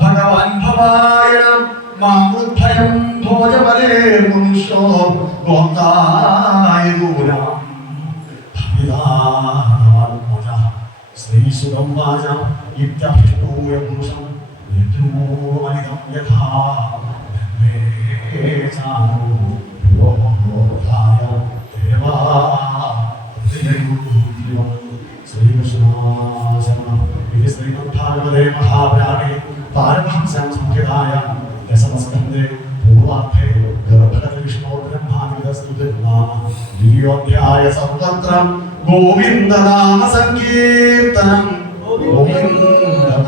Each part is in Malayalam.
ഭഗവാൻ ഭവായ മാമുദ്ഭയം ഭോജബലേ മനുഷ്യോ ഗോപ്തായ ദൂരം ഭവിതാനവാത്മജ ശ്രീസുതം വാച ഇത്യഭിഷ്ടൂയ പുരുഷം യജ്ഞോമനിതം യഥാ ധന്വേചാനോ യോധായ ദേവാ ശ്രീകൃഷ്ണാശരണം ഇത് ശ്രീമദ്ഭാഗവതേ മഹാപുരാണേ പാരമഹംസ്യാം സംഹിതായ ദശമസ്കന്ധേ പൂർവാർദ്ധേ ഗർഭഗതവിഷ്ണോബ്രഹ്മാദിതസ്തുതിർനാമ ദ്വിതീയോധ്യായ സർവത്രം ഗോവിന്ദനാമ സങ്കീർത്തനം ഗോവിന്ദ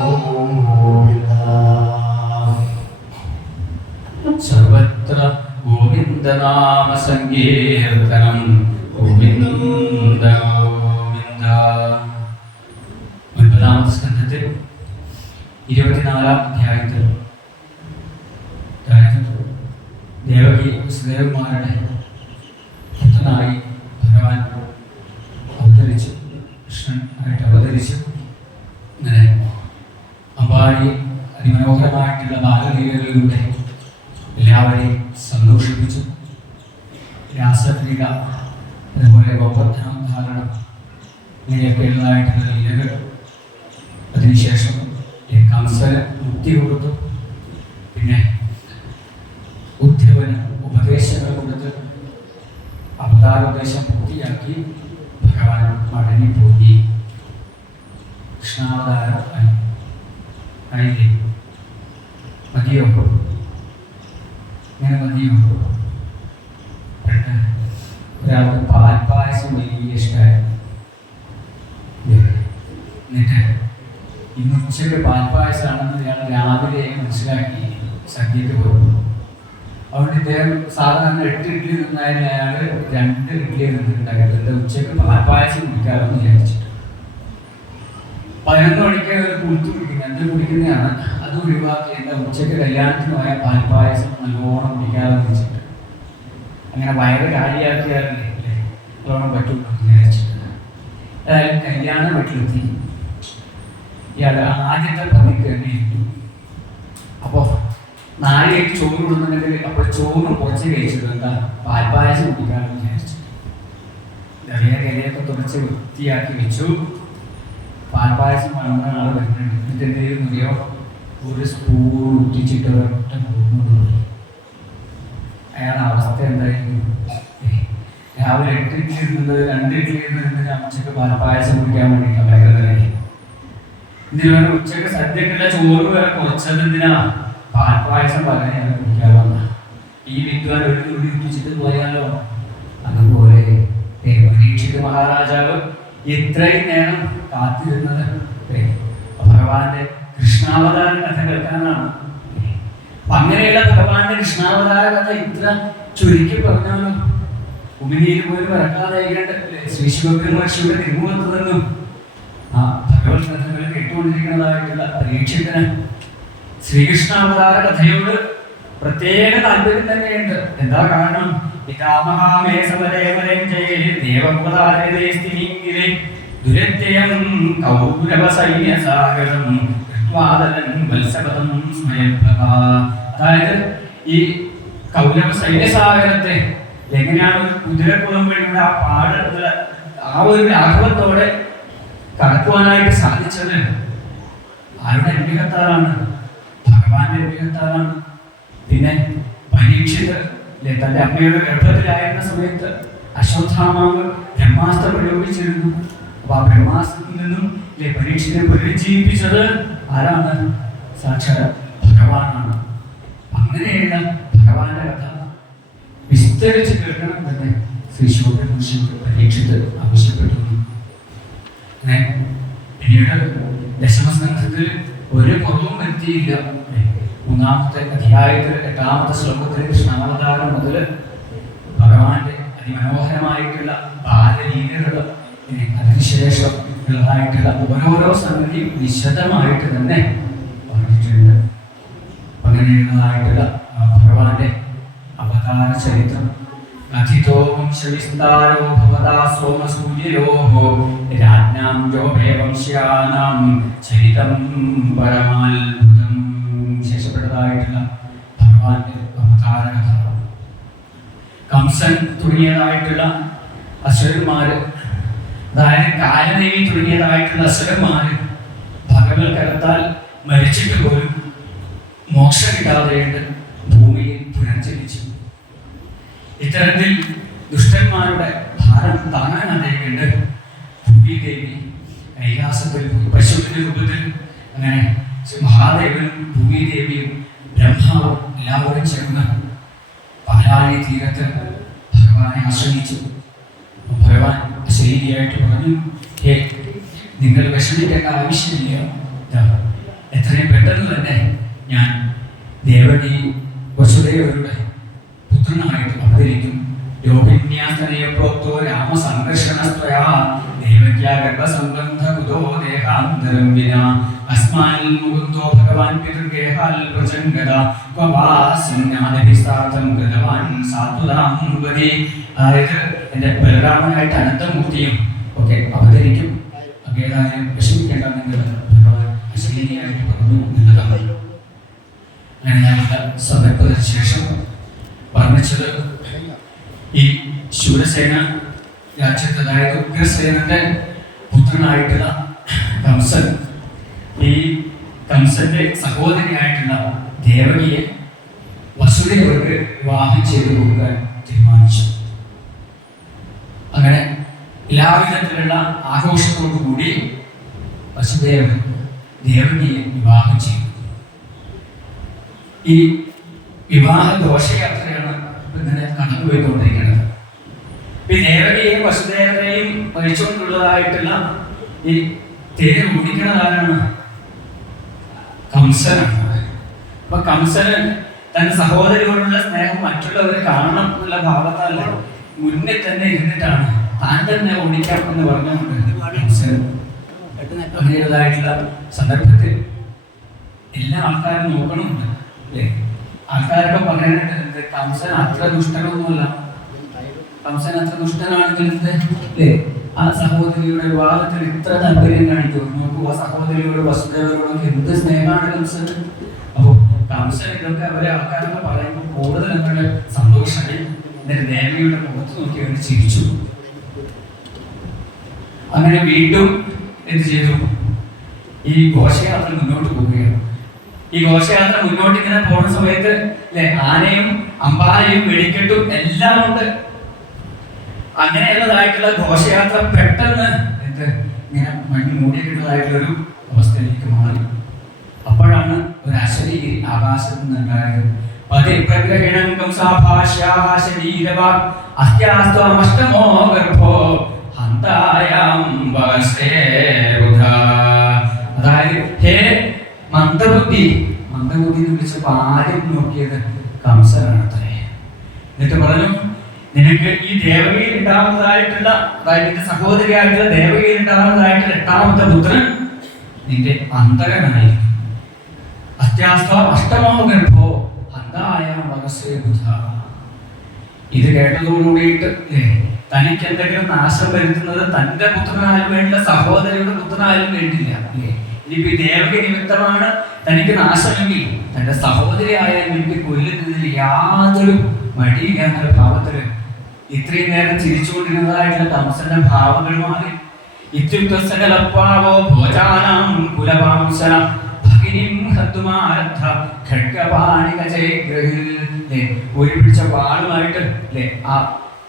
ഗോവിന്ദ സർവത്ര ഗോവിന്ദനാമ സങ്കീർത്തനം ഗോവിന്ദ ഗോവിന്ദ. 9-ാമത്തെ സ്കന്ധത്തിൽ 24-ാം അധ്യായത്തിൽ ദേവകി വസുദേവന്മാരുടെ പുത്രനായി ഭഗവാൻ അവതരിച്ചു, കൃഷ്ണൻ ആയിട്ട് അവതരിച്ചു. അങ്ങനെ അമ്പാടി അതിമനോഹരമായിട്ടുള്ള ബാലലീലകളിലൂടെ എല്ലാവരെയും സന്തോഷിപ്പിച്ചു. രാസക്രീഡ, അതുപോലെ ഗോവർദ്ധനോദ്ധാരണം, ഇങ്ങനെയൊക്കെയുള്ളതായിട്ടുള്ള ലീലകൾ. അതിനുശേഷം കംസന് മുക്തി കൊടുത്തു. പിന്നെ ഉദ്ധവന് ഉപദേശങ്ങൾ കൊടുത്ത് അവതാരോദ്ദേശം പൂർത്തിയാക്കി ഭഗവാൻ മടങ്ങിപ്പോയി. കൃഷ്ണാവതാരം ആയില്ലേ? മതിയോ? ഇങ്ങനെ മതിയോ? ഒരാൾക്ക് പാൽപ്പായസം വലിയ ഇഷ്ടമായിരുന്നു. എന്നിട്ട് ഇന്ന് ഉച്ചയ്ക്ക് പാൽപ്പായസമാണെന്ന് ഇയാൾ രാവിലെ മനസ്സിലാക്കി സദ്യക്ക് പോയി. അതുകൊണ്ട് ഇദ്ദേഹം സാധാരണ 8 ഇഡ്ഡലി നിന്നായാലും അയാൾ 2 ഇഡ്ഡലി നിന്നിട്ടുണ്ടായിരുന്നു. എന്താ ഉച്ചയ്ക്ക് പാൽപ്പായസം കുടിക്കാമെന്ന് വിചാരിച്ചിട്ട് 11 മണിക്ക് കുളിച്ചു കുടിക്കുന്നത്, എന്ത് കുടിക്കുന്നതാണ് അത് ഒഴിവാക്കി എന്താ ഉച്ചയ്ക്ക് കല്യാണത്തിന് പോയാൽ പാൽപ്പായസം നല്ലോണം കുടിക്കാമെന്ന് വെച്ചിട്ട് അങ്ങനെ വയറ് കാലിയാക്കിയാലല്ലേ നല്ലോണം പറ്റുള്ളൂ വിചാരിച്ചിട്ട് അതായത് കല്യാണ വീട്ടിലെത്തി. ഇയാൾ ആദ്യത്തെ പതിക്ക് തന്നെ ഇരുന്നു. അപ്പോൾ നാളെയായിട്ട് ചോറ് കൊടുക്കുന്നുണ്ടെങ്കിൽ അപ്പോൾ ചോറ് കുറച്ച് കഴിച്ചിട്ട് എന്താ പാൽപ്പായസം കുടിക്കാമെന്ന് വിചാരിച്ചു. ചെറിയ കലയൊക്കെ തുടച്ച് വൃത്തിയാക്കി വെച്ചു. പാൽപ്പായസം വേണമെന്ന ആൾ വരുന്നുണ്ട്. എന്നിട്ട് എന്ത് ചെയ്യുന്നറിയോ? ഒരു സ്പൂൺ ഊറ്റിച്ചിട്ട് ഒരൊറ്റ പോകുന്നുള്ളൂ. അയാളുടെ അവസ്ഥ എന്തായിരുന്നു? രാവിലെ 8 ഇഡ്ഡലി ഇരുന്നത് 2 ഇഡ്ഡലി ഇരുന്ന് ഉച്ചക്ക് പാൽപ്പായസം കുടിക്കാൻ വേണ്ടിയിട്ടാണ് വൈകുന്നേരം. ഇതിനാണ് ഉച്ചക്ക് സദ്യക്കുള്ള ചോറ് വരെ കുറച്ചത് എന്തിനാ? പാൽപ്പായസം പറയാൻ കുടിക്കാൻ വന്ന ഈ വിദ്വാൻ ഒരു തുള്ളി കുടിച്ചിട്ട് പോയാലോ? അതുപോലെ പരീക്ഷിത് മഹാരാജാവ് ഇത്രയും നേരം കാത്തിരുന്നത് ഭഗവാന്റെ കൃഷ്ണാവതാര കഥ കേൾക്കാനാണ്. അപ്പൊ അങ്ങനെയുള്ള ഭഗവാന്റെ കൃഷ്ണാവതാര കഥ ഇത്ര ചുരുക്കി പറഞ്ഞാലോ? ഉമിനിയിൽ പോലും വരക്കാതെ ശ്രീശുഭ മഹർഷിയുടെ തിരുമുഖത്ത് നിന്നും ആ ഭഗവത് കഥകൾ കേട്ടുകൊണ്ടിരിക്കുന്നതായിട്ടുള്ള പരീക്ഷത്തിന് ശ്രീകൃഷ്ണാവതാര കഥയോട് പ്രത്യേക താല്പര്യം തന്നെയുണ്ട്. എന്താ കാരണം? പിതാമഹാമേ സമരേവരം ജയേ ദേവപുതാരേ സ്ഥിതിങ്കിലേ ദുരത്യയം കൗരവ സൈന്യസാഗരം കൃത്വാദലം വത്സപദം സ്മയഭവ. അതായത് ഈ കൗരവ സൈന്യസാഗരത്തെ എങ്ങനെയാണ് ഒരു കുതിരക്കുളം വഴിയുടെ ആ പാടുള്ള ആ ഒരു രാഘവത്തോടെ കടക്കുവാനായിട്ട് സാധിച്ചത്? ആരുടെ അനുഗ്രഹത്താലാണ്? ഭഗവാന്റെ അനുഗ്രഹത്താലാണ്. പിന്നെ പരീക്ഷിത് തന്റെ അമ്മയുടെ ഗർഭത്തിലായിരുന്ന സമയത്ത് അശ്വത്ഥാമാവ് ബ്രഹ്മാസ്ത്രം പ്രയോഗിച്ചിരുന്നു. അപ്പൊ ആ ബ്രഹ്മാസ്ത്രത്തിൽ നിന്നും പരീക്ഷനെ പുനരുജ്ജീവിപ്പിച്ചത് ആരാണ്? സാക്ഷാത് ഭഗവാനാണ്. അങ്ങനെയുള്ള ഭഗവാന്റെ കഥ വിസ്തരിച്ച് കേൾക്കണം തന്നെ ശ്രീശോഭ പരീക്ഷിത് ആവശ്യപ്പെട്ടു. പിന്നീട് ദശമസ്കന്ധത്തിൽ ഒരു കുറവും വരുത്തിയില്ല. 3-ാമത്തെ അധ്യായത്തിൽ 8-ാമത്തെ ശ്ലോകത്തിൽ കൃഷ്ണാവതാരം മുതൽ ഭഗവാന്റെ അതിമനോഹരമായിട്ടുള്ള ബാലലീലകൾ, അതിനുശേഷം ഉള്ളതായിട്ടുള്ള ഓരോരോ സംഗതിയും വിശദമായിട്ട് തന്നെ പറഞ്ഞിട്ടുണ്ട്. അങ്ങനെയുള്ളതായിട്ടുള്ള ഭഗവാന്റെ അവതാര ചരിത്രം കഥിതോ വംശവിസ്താരോ ഭവതാ സോമസൂര്യയോः രാജ്ഞാം ജോഭേ വംശ്യാനാം ചരിതം പരമാത്ഭുതം. വിശേഷപ്പെട്ടതായിട്ടുള്ള ഭഗവാന്റെ അവതാര കഥ. കംസൻ തുടങ്ങിയതായിട്ടുള്ള അസുരന്മാര്, അതായത് കാലദേവി തുടങ്ങിയതായിട്ടുള്ള അസുരന്മാര് ഭഗവത്കരത്താൽ മരിച്ചിട്ട് പോലും മോക്ഷം കിട്ടാതെയുണ്ട് ഭൂമിയിൽ പുനർജനിച്ചു. ഇത്തരത്തിൽ ദുഷ്ടന്മാരുടെ ഭാരം താങ്ങാനാതെയുണ്ട് ഭൂമിദേവി കൈലാസത്തിൽ പശുവിന്റെ രൂപത്തിൽ അങ്ങനെ മഹാദേവനും ഭൂമിദേവിയും ബ്രഹ്മാവും എല്ലാവരും ചേർന്ന് പാലാഴി തീരത്ത് ഭഗവാനെ ആശ്രയിച്ചു. ഭഗവാൻ ശൈലിയായിട്ട് പറഞ്ഞു, ഹേ, നിങ്ങൾ വിഷമിക്കേണ്ട ആവശ്യമില്ല, എത്രയും പെട്ടെന്ന് തന്നെ ഞാൻ ദേവകി വസുദേവരുടെ പുത്രനായിട്ട് അവതരിക്കും. രോഹിണ്യാസനയ പ്രോക്തോ രാമസംഘർഷണസ്ത്വയാ ദേവക്യാ ഗർഭസംബന്ധ കുതോ ദേഹാന്തരം വിനാ അസ്മാൽ മുകുന്ദോ ഭഗവാൻ പിതൃഗേഹാൽ പ്രചംഗത ക്വവാസന്യാദഭിസ്ഥാർത്ഥം കൃതവാൻ സാത്വതാം വദി. അതായത് എൻ്റെ ബലരാമനായിട്ട് അനന്തമൂർത്തിയും ഒക്കെ അവതരിക്കും. അങ്ങേതായാലും വിഷമിക്കേണ്ടെങ്കിൽ ഭഗവാൻ അശരീരിയായിട്ട് പറഞ്ഞു എന്നുള്ളതാണ്. അങ്ങനെയുള്ള സമയത്തിന് ശേഷം വർണ്ണിച്ചത് ഈ ശൂരസേന രാജ്യത്ത്, അതായത് ഉഗ്രസേനന്റെ പുത്രനായിട്ടുള്ള കംസൻ ഈ കംസന്റെ സഹോദരിയായിട്ടുള്ള ദേവകിയെ വസുദേവർക്ക് വിവാഹം ചെയ്തു കൊടുക്കാൻ തീരുമാനിച്ചു. അങ്ങനെ എല്ലാവിധത്തിലുള്ള ആഘോഷത്തോടു കൂടി വസുദേവൻ ദേവകിയെ വിവാഹം ചെയ്തു. ഈ വിവാഹ ഘോഷയാത്രയാണ് ഇങ്ങനെ കടന്നുപോയിക്കൊണ്ടിരിക്കുന്നത്. ഈ ദേവകിയെയും വസുദേവരെയും വഹിച്ചുകൊണ്ടുള്ളതായിട്ടുള്ള ഈ തേര് ഓടിക്കുന്നതാരാണ്? കംസനാണ്. അപ്പൊ കംസന് തന്റെ സഹോദരിയോടുള്ള സ്നേഹം മറ്റുള്ളവർ കാണണം എന്നുള്ള ഭാവത്താൽ മുന്നിൽ തന്നെ ഇരുന്നിട്ടാണ് താൻ തന്നെ ഓടിക്കാം എന്ന് പറഞ്ഞുകൊണ്ട് കംസൻ അങ്ങനെയുള്ളതായിട്ടുള്ള സന്ദർഭത്തിൽ എല്ലാ ആൾക്കാരും നോക്കണമുണ്ട് അല്ലേ? ആൾക്കാരൊക്കെ പറയുന്നുണ്ട് കംസൻ അത്ര ദുഷ്ടനൊന്നുമല്ല, കംസൻ അത്ര ദുഷ്ടനാണെങ്കിൽ അല്ലേ ആ സഹോദരിയുടെ വിവാഹത്തിൽ ഇത്ര താല്പര്യം കാണിക്കും. നോക്കൂ, ആ സഹോദരിയോട് വസുദേവരോടൊക്കെ എന്ത് സ്നേഹമാണ് കംസൻ. അപ്പൊ കംസൻ ഇതൊക്കെ അവരെ ആൾക്കാരൊക്കെ പറയുമ്പോൾ കൂടുതൽ എന്നുള്ള സന്തോഷമായി എന്നിട്ട് ദേവിയുടെ മുഖത്ത് നോക്കി അവർ ചിരിച്ചു. അങ്ങനെ വീണ്ടും എന്ത് ചെയ്തു? ഈ ഘോഷയാത്ര മുന്നോട്ട് പോവുകയാണ്. ഈ ഘോഷയാത്ര മുന്നോട്ട് ഇങ്ങനെ പോകുന്ന സമയത്ത് അല്ലെ ആനയും അമ്പാനയും വെടിക്കെട്ടും എല്ലാം ഉണ്ട്. അങ്ങനെയുള്ളതായിട്ടുള്ള ഘോഷയാത്ര പെട്ടെന്ന് എന്ത് ഇങ്ങനെ മഞ്ഞ് മൂടിയിട്ടുള്ളതായിട്ടുള്ളൊരു അവസ്ഥയിലേക്ക് മാറി. അപ്പോഴാണ് ഒരു അശരീരി ആകാശത്ത് നിന്നുണ്ടായത്. അതായത് ഹേ മന്ദബുദ്ധി, മന്ദബുദ്ധി എന്ന് വിളിച്ചപ്പോൾ ആദ്യം നോക്കിയത് കംസനാണ് അത്രേ. എന്നിട്ട് പറഞ്ഞു, നിനക്ക് ഈ ദേവകിയിൽ ഉണ്ടാവുന്നതായിട്ടുള്ള, അതായത് നിന്റെ സഹോദരിയായിട്ടുള്ള ദേവകിയിൽ ഉണ്ടാവുന്നതായിട്ടുള്ള 8ാമത്തെ പുത്രൻ നിന്റെ അന്തകനായിരിക്കും. അത്യാസ്ത അഷ്ടമോ ഗർഭോ അന്തായാം വകസ്വേ ബുധ. ഇത് കേട്ടതോടുകൂടിയിട്ട് തനിക്ക് എന്തെങ്കിലും നാശം വരുത്തുന്നത് തന്റെ പുത്രനായാലും വേണ്ടില്ല, സഹോദരിയുടെ പുത്രനായാലും വേണ്ടില്ല അല്ലേ. ഇനിയിപ്പോ ഈ ദേവകി നിമിത്തമാണ് തനിക്ക് നാശമെങ്കിൽ തന്റെ സഹോദരി ആയാലും എനിക്ക് കൊല്ലുന്നതിൽ യാതൊരു മടിയില്ല എന്നുള്ള ഭാവത്തില് ഇത്രയും നേരം ചിരിച്ചുകൊണ്ടിരുന്നതായിട്ടുള്ള കംസന്റെ ഭാവങ്ങൾ മാറി. ഇത്യുക്തസകലപ്പാവോ ഭോജാനാം കുലപാംസന ഭഗിനിം ഹത്തുമാരബ്ധ ഖഡ്ഗപാണികചൈഗ്രഹിൽ. ഒരു പിടിച്ച വാളുമായിട്ട് അല്ലേ ആ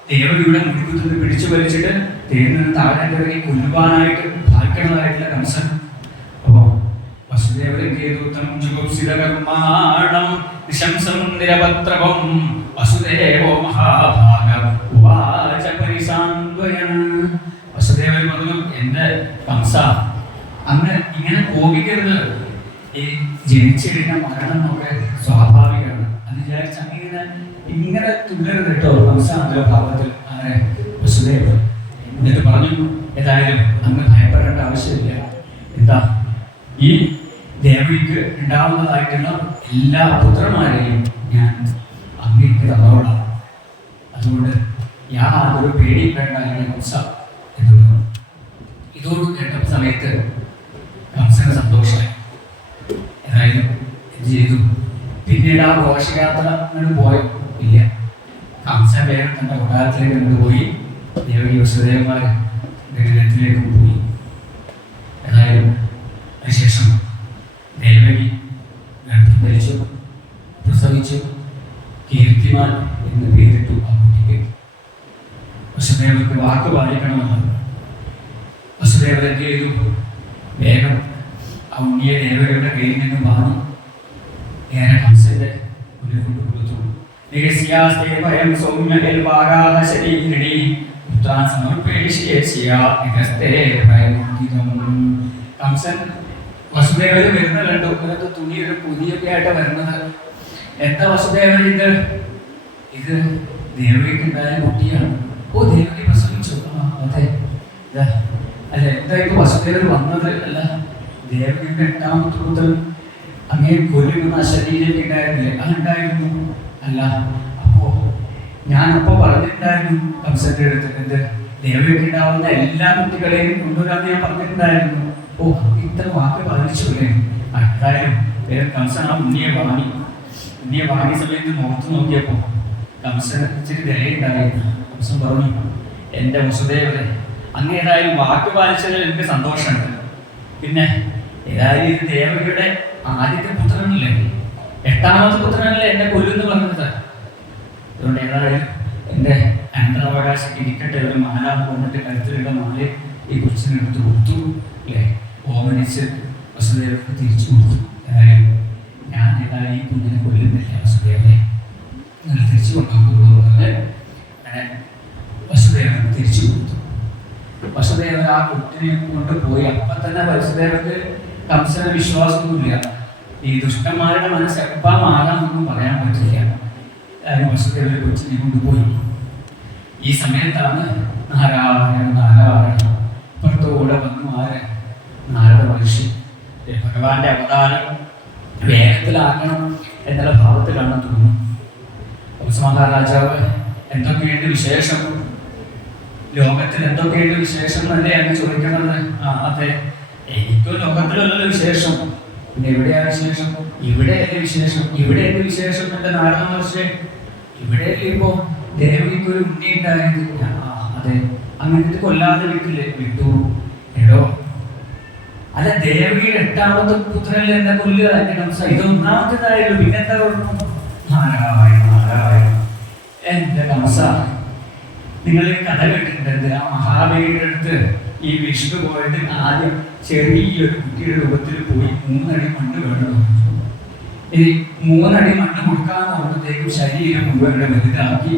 ദേവകിയുടെ മുടിക്കുത്തുനിന്ന് പിടിച്ചു വലിച്ചിട്ട് തേരിൽ താഴെ ഇറങ്ങി കൊല്ലുവാനായിട്ട് ഭാഗ്യണതായിട്ടുള്ള കംസൻ. അപ്പോ വസുദേവരേതുതം ജുഗുപ്സിതകർമാണം നിശംസം നിരപത്രവം വസുദേവോ മഹാഭാഗ ഉവാച പരിസാന്വയൻ. വസുദേവൻ പറഞ്ഞു, എന്റെ കംസ അങ്ങ് ഇങ്ങനെ കോപിക്കരുത്. ഈ ജനിച്ചിരുന്ന മരണം ഒക്കെ സ്വാഭാവികമാണ്. അത് വിചാരിച്ച ഇങ്ങനെ തുള്ളരുത് കേട്ടോ കംസ. നല്ല ഭാവത്തിൽ അങ്ങനെ പറഞ്ഞു, ഏതായാലും അങ്ങ് ഭയപ്പെടേണ്ട ആവശ്യമില്ല. എന്താ, ഈ ദേവിക്ക് ഉണ്ടാവുന്നതായിട്ടുള്ള എല്ലാ പുത്രന്മാരെയും ഞാൻ അങ്ങേക്ക് തന്നോളാം. അതുകൊണ്ട് യാതൊരു പേടിയും വേണ്ട എന്നെ കംസ എന്ന് പറഞ്ഞു. ഇതോട് കേട്ട സമയത്ത് കംസന് സന്തോഷമായി. ഏതായാലും എന്ത് ചെയ്തു, പിന്നീട് ആ ഘോഷയാത്ര അങ്ങോട്ട് പോയോ ഇല്ല. കംസ വേഗം തന്റെ കൊട്ടാരത്തിലേക്ക് കൊണ്ടുപോയി ദേവകി വസുദേവന്മാർ ഗൃഹത്തിലേക്ക് പോയി. ഏതായാലും അതിനുശേഷം ദേവകി ഗർഭം ധരിച്ചു, പ്രസവിച്ചു, കീർത്തിമാൻ എന്ന് പേരിട്ടു ആ കുട്ടിക്ക്. വസുദേവർക്ക് വാക്ക് പാലിക്കണമെന്ന് വസുദേവർ എന്ത് ചെയ്തു, വേഗം ആ ഉണ്ണിയെ ദേവകയുടെ കയ്യിൽ നിന്ന് വാങ്ങി ഏറെ കംസന്റെ ഒരു കൊണ്ട് കൊടുത്തു. ഭയം സൗമ്യൽ വാരാഹ ശരീരിണി പുത്രാൻ കംസൻ വസുദേവര് വരുന്ന കണ്ടു. ഇങ്ങനത്തെ തുണി ഒരു പുതിയൊക്കെ ആയിട്ട് വരുന്നത്. എന്താ വസുദേവൻ ഇത്? ഇത് ദേവകിക്ക് ഉണ്ടായ കുട്ടിയാണ്. ഓ, ദേവകി പ്രസവിച്ചു. അതെ, അല്ല എന്താ ഇത് വസുദേവർ വന്നത്? അല്ല, ദേവകിയുടെ 8ാമത്തെ പുത്രൻ അങ്ങേ കൊല്ലുന്ന ശരീരം ഉണ്ടായിരുന്നില്ലേ? അതുണ്ടായിരുന്നു. അല്ല, അപ്പോ ഞാനപ്പോ പറഞ്ഞിട്ടുണ്ടായിരുന്നു കംസന്റെ അടുത്ത്, എന്ത് ദേവകിക്ക് ഉണ്ടാവുന്ന എല്ലാ കുട്ടികളെയും കൊണ്ടുവരാന്ന് ഞാൻ പറഞ്ഞിട്ടുണ്ടായിരുന്നു. ഓ, ഇത്ര വാക്ക് പാലിച്ചില്ലേ? എന്തായാലും കംസൻ ആ ഉണ്ണിയെ വാങ്ങിയ സമയത്ത് മുഖത്ത് നോക്കിയപ്പോ കംസന് ഇച്ചിരി ദയുണ്ടായിരുന്നു. കംസൻ പറഞ്ഞു, എന്റെ വസുദേവരെ, അങ്ങ് ഏതായാലും വാക്ക് പാലിച്ചതിൽ എനിക്ക് സന്തോഷമുണ്ട്. പിന്നെ ഏതായാലും ഇത് ദേവകിയുടെ ആദ്യത്തെ പുത്രനല്ലേ, 8ാമത്തെ പുത്രനല്ലേ എന്നെ കൊല്ലുന്നു പറഞ്ഞത്. അതുകൊണ്ട് ഏതായാലും എൻ്റെ അനന്തരാവകാശം ഇരിക്കട്ടെ. ഒരു മാല കൊണ്ടിട്ട് കരുത്തിലുള്ള മാല ഈ കൊച്ചിന് എടുത്ത് കൊടുത്തു അല്ലേ, ഓമനിച്ച് വസുദേവർക്ക് തിരിച്ചു കൊടുത്തു. ഏതായാലും ഞാൻ ഏതായാലും ഈ കുഞ്ഞിനെ കൊല്ലുന്നില്ല വസുദേവനെ, നിങ്ങൾ തിരിച്ചു കൊണ്ടുപോകുള്ളൂ എന്ന് അങ്ങനെ വസുദേവൻ തിരിച്ചു കൊടുത്തു. വസുദേവൻ ആ കുട്ടിനെ കൊണ്ട് പോയി. അപ്പം തന്നെ വസുദേവർക്ക് കംസന വിശ്വാസമൊന്നുമില്ല. ഈ ദുഷ്ടന്മാരുടെ മനസ്സ് എപ്പോൾ മാറാമെന്നൊന്നും പറയാൻ പറ്റില്ല. വസുദേവരെ കൊച്ചിനെ കൊണ്ടുപോയി. ഈ സമയത്താണ് നാരായണ നാരായണ ഇപ്പുറത്തോടെ വന്നു ആര്? നാരദ മഹർഷി. ഭഗവാന്റെ അവതാരം വേഗത്തിലാക്കണം എന്നുള്ള ഭാവത്തിലാണ് തോന്നുന്നു. മഹാരാജാവ് എന്തൊക്കെയുണ്ട് വിശേഷം, ലോകത്തിൽ എന്തൊക്കെയുണ്ട് വിശേഷം അല്ലേ എന്ന് ചോദിക്കണമെന്ന്. അതെ, എനിക്കും ലോകത്തിലല്ലല്ലോ വിശേഷം, പിന്നെ എവിടെയാണ് വിശേഷം? ഇവിടെയല്ലേ വിശേഷം. ഇവിടെ എന്ത് വിശേഷം? എന്റെ നാരദ മഹർഷി, ഇവിടെയല്ലേ ഇപ്പോ ദേവിക്കൊരു ഉണ്ണി ഉണ്ടായത്? അതെ, അങ്ങനെ കൊല്ലാതെ വിട്ടു. എടോ, അല്ല, ദേവിയുടെ 8ാമത്തെ പുത്രനല്ലേ എന്നെ കൊല്ലുക? എന്റെ കംസ, ഇത് 1ാമത്തേതായല്ലോ, പിന്നെന്താ കുഴപ്പം? നാരായണ എന്റെ കംസ, നിങ്ങൾ ഈ കഥ കേട്ടിട്ടുണ്ട്. ആ മഹാബലിയുടെ അടുത്ത് ഈ വിഷ്ണു പോയിട്ട് ആദ്യം ചെറിയൊരു കുട്ടിയുടെ രൂപത്തിൽ പോയി 3 അടി മണ്ണ് വേണം. ഈ 3 അടി മണ്ണ് കൊടുക്കാന്ന് പറഞ്ഞത്തേക്കും ശരീരം മുഴുവൻ വലുതാക്കി.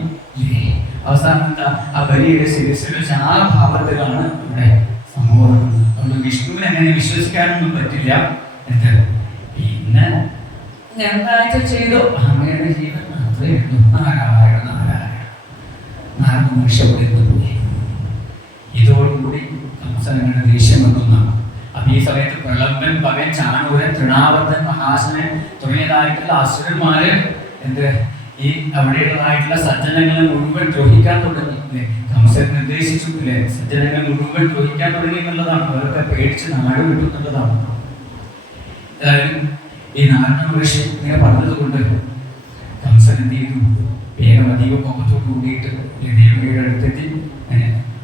അവസാനം എന്താ, ആ ബലിയുടെ ശിരസിൽ വെച്ച ആ ഭാവത്തിലാണ് ഇവിടെ സംഭവം. അതുകൊണ്ട് വിഷ്ണുവിനെ അങ്ങനെ വിശ്വസിക്കാനൊന്നും പറ്റില്ല. എന്ത് പിന്നെ എന്താഴ്ച ചെയ്തു അങ്ങയുടെ ജീവൻ മാത്രമേ ഉള്ളൂ. നാരായണ പോയി. ഇതോടുകൂടി കംസനങ്ങളുടെ ദേഷ്യം വന്നൊന്നാണ്. അപ്പൊ ഈ സമയത്ത് പ്രളംബൻ, പകൻ, ചാണൂരൻ, തൃണാവർത്തൻ, മഹാസനൻ തുടങ്ങിയതായിട്ടുള്ള അസുരന്മാര് എന്ത് ഈ അവിടെയുള്ളതായിട്ടുള്ള സജ്ജനങ്ങളെ മുഴുവൻ ദ്രോഹിക്കാൻ തുടങ്ങി. കംസൻ നിർദ്ദേശിച്ചിട്ടില്ലേ, സജ്ജനങ്ങളെ മുഴുവൻ ദ്രോഹിക്കാൻ തുടങ്ങി എന്നുള്ളതാണ്. അവരൊക്കെ പേടിച്ച് നാട് വിട്ടു എന്നുള്ളതാണ്. ഈ നാരായണ മഹർഷി ഇങ്ങനെ പറഞ്ഞത് കൊണ്ട് കംസൻ എന്ത് ചെയ്തു, വേഗം അധികം കോപത്തോട് കൂടിയിട്ട് ദേവിയുടെ അടുത്തെത്തി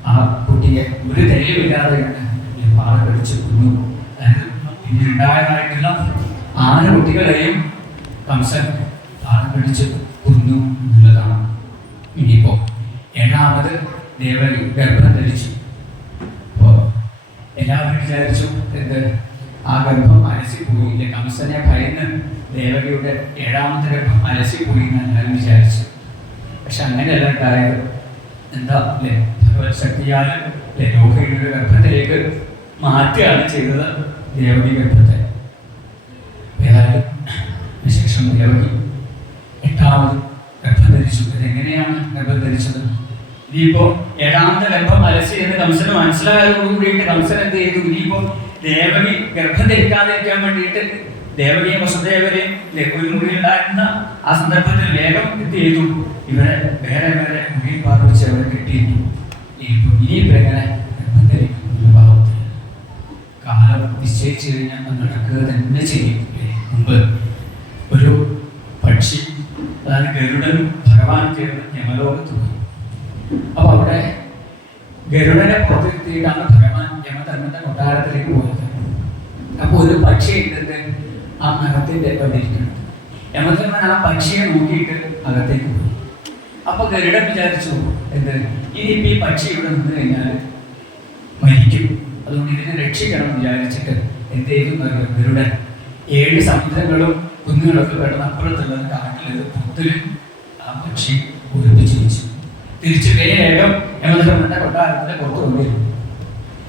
ആ കുട്ടിയെ ഒരു ധൈര്യമില്ലാതെ പാറ കടിച്ച് കൊന്നു. അതായത് പിന്നീടുണ്ടായതായിട്ടുള്ള 6 കുട്ടികളെയും കംസൻ പാറ കടിച്ച് കൊന്നു എന്നുള്ളതാണ്. ഇനിയിപ്പോ 7ാമത് ദേവകി ഗർഭം ധരിച്ചു. അപ്പോ എല്ലാവരും വിചാരിച്ചു എന്ത്, ആ ഗർഭം അലസിപ്പോയില്ലേ, കംസനെ ഭയന്ന് ദേവകിയുടെ 7ാമത്തെ ഗർഭം അലസിപ്പോയി എന്ന് എല്ലാവരും വിചാരിച്ചു. പക്ഷെ അങ്ങനെയല്ല ഉണ്ടായത്. എന്താ അല്ലേ, ഭഗവത് ശക്തിയാൽ ലോകയുടെ ഗർഭത്തിലേക്ക് മാറ്റുകയാണ് ചെയ്തത് ദേവകി ഗർഭത്തെ. ഏതായാലും വിശേഷം ദേവകി 8ാമത് ഗർഭം ധരിച്ചു. ഇതെങ്ങനെയാണ് ഗർഭം ധരിച്ചത്? ഇനിയിപ്പോ ഏഴാമത്തെ ഗർഭം അലസി എന്ന് കംസന് മനസ്സിലായതോടുകൂടിയിട്ട് കംസൻ എന്ത് ചെയ്തു? ഇനിയിപ്പോ ദേവകി ഗർഭം ധരിക്കാതിരിക്കാൻ വേണ്ടിയിട്ട് ദേവകിയെ വസുദേവരെയും ഒരു മുറിയിലുണ്ടായിരുന്ന ആ സന്ദർഭത്തിൽ വേഗം എന്ത് ചെയ്തു? ഇവരെ വേറെ വേറെ മുറിയിൽ പാർപ്പിച്ച് അവരെ കെട്ടിയിരുന്നു. ഇനിയിപ്പോ എങ്ങനെ ഗർഭം ധരിക്കുന്ന ഭാവത്തിൽ കാലം നിശ്ചയിച്ചു കഴിഞ്ഞാൽ നടക്കുക തന്നെ ചെയ്യും. മുമ്പ് ഒരു പക്ഷി, അതായത് ഗരുഡനും ഭഗവാൻ ചേർന്ന് യമലോകത്ത് പോയി. അപ്പൊ അവിടെ ഗരുഡനെ പുറത്തിരുത്തിയിട്ടാണ് ഭഗവാൻ യമധർമ്മന്റെ കൊട്ടാരത്തിലേക്ക് പോയത്. അപ്പൊ ഒരു പക്ഷി എടുത്തിട്ട് ആ നഖത്തിന്റെ വന്നിരിക്കുന്നത്. യമധർമ്മൻ ആ പക്ഷിയെ നോക്കിയിട്ട് അകത്തേക്ക് പോയി. അപ്പൊ ഗരുഡൻ വിചാരിച്ചു, എന്ത് ഇനിയിപ്പോ ഈ പക്ഷി ഇവിടെ നിന്ന് കഴിഞ്ഞാൽ മരിക്കും, അതുകൊണ്ട് ഇതിനെ രക്ഷിക്കണം എന്ന് വിചാരിച്ചിട്ട് എന്ത് ചെയ്തു? ഗരുഡൻ 7 സമുദ്രങ്ങളും കുന്നുകളൊക്കെ കിടന്ന് അപ്പുറത്തുള്ളത് കാട്ടിലത് പുത്തിലും ആ പക്ഷി ഒളിപ്പിച്ചു വെച്ചു. തിരിച്ച് വേഗം യമധർമ്മന്റെ കൊട്ടാരത്തിന്റെ പുറത്ത് കൊണ്ടിരുന്നു.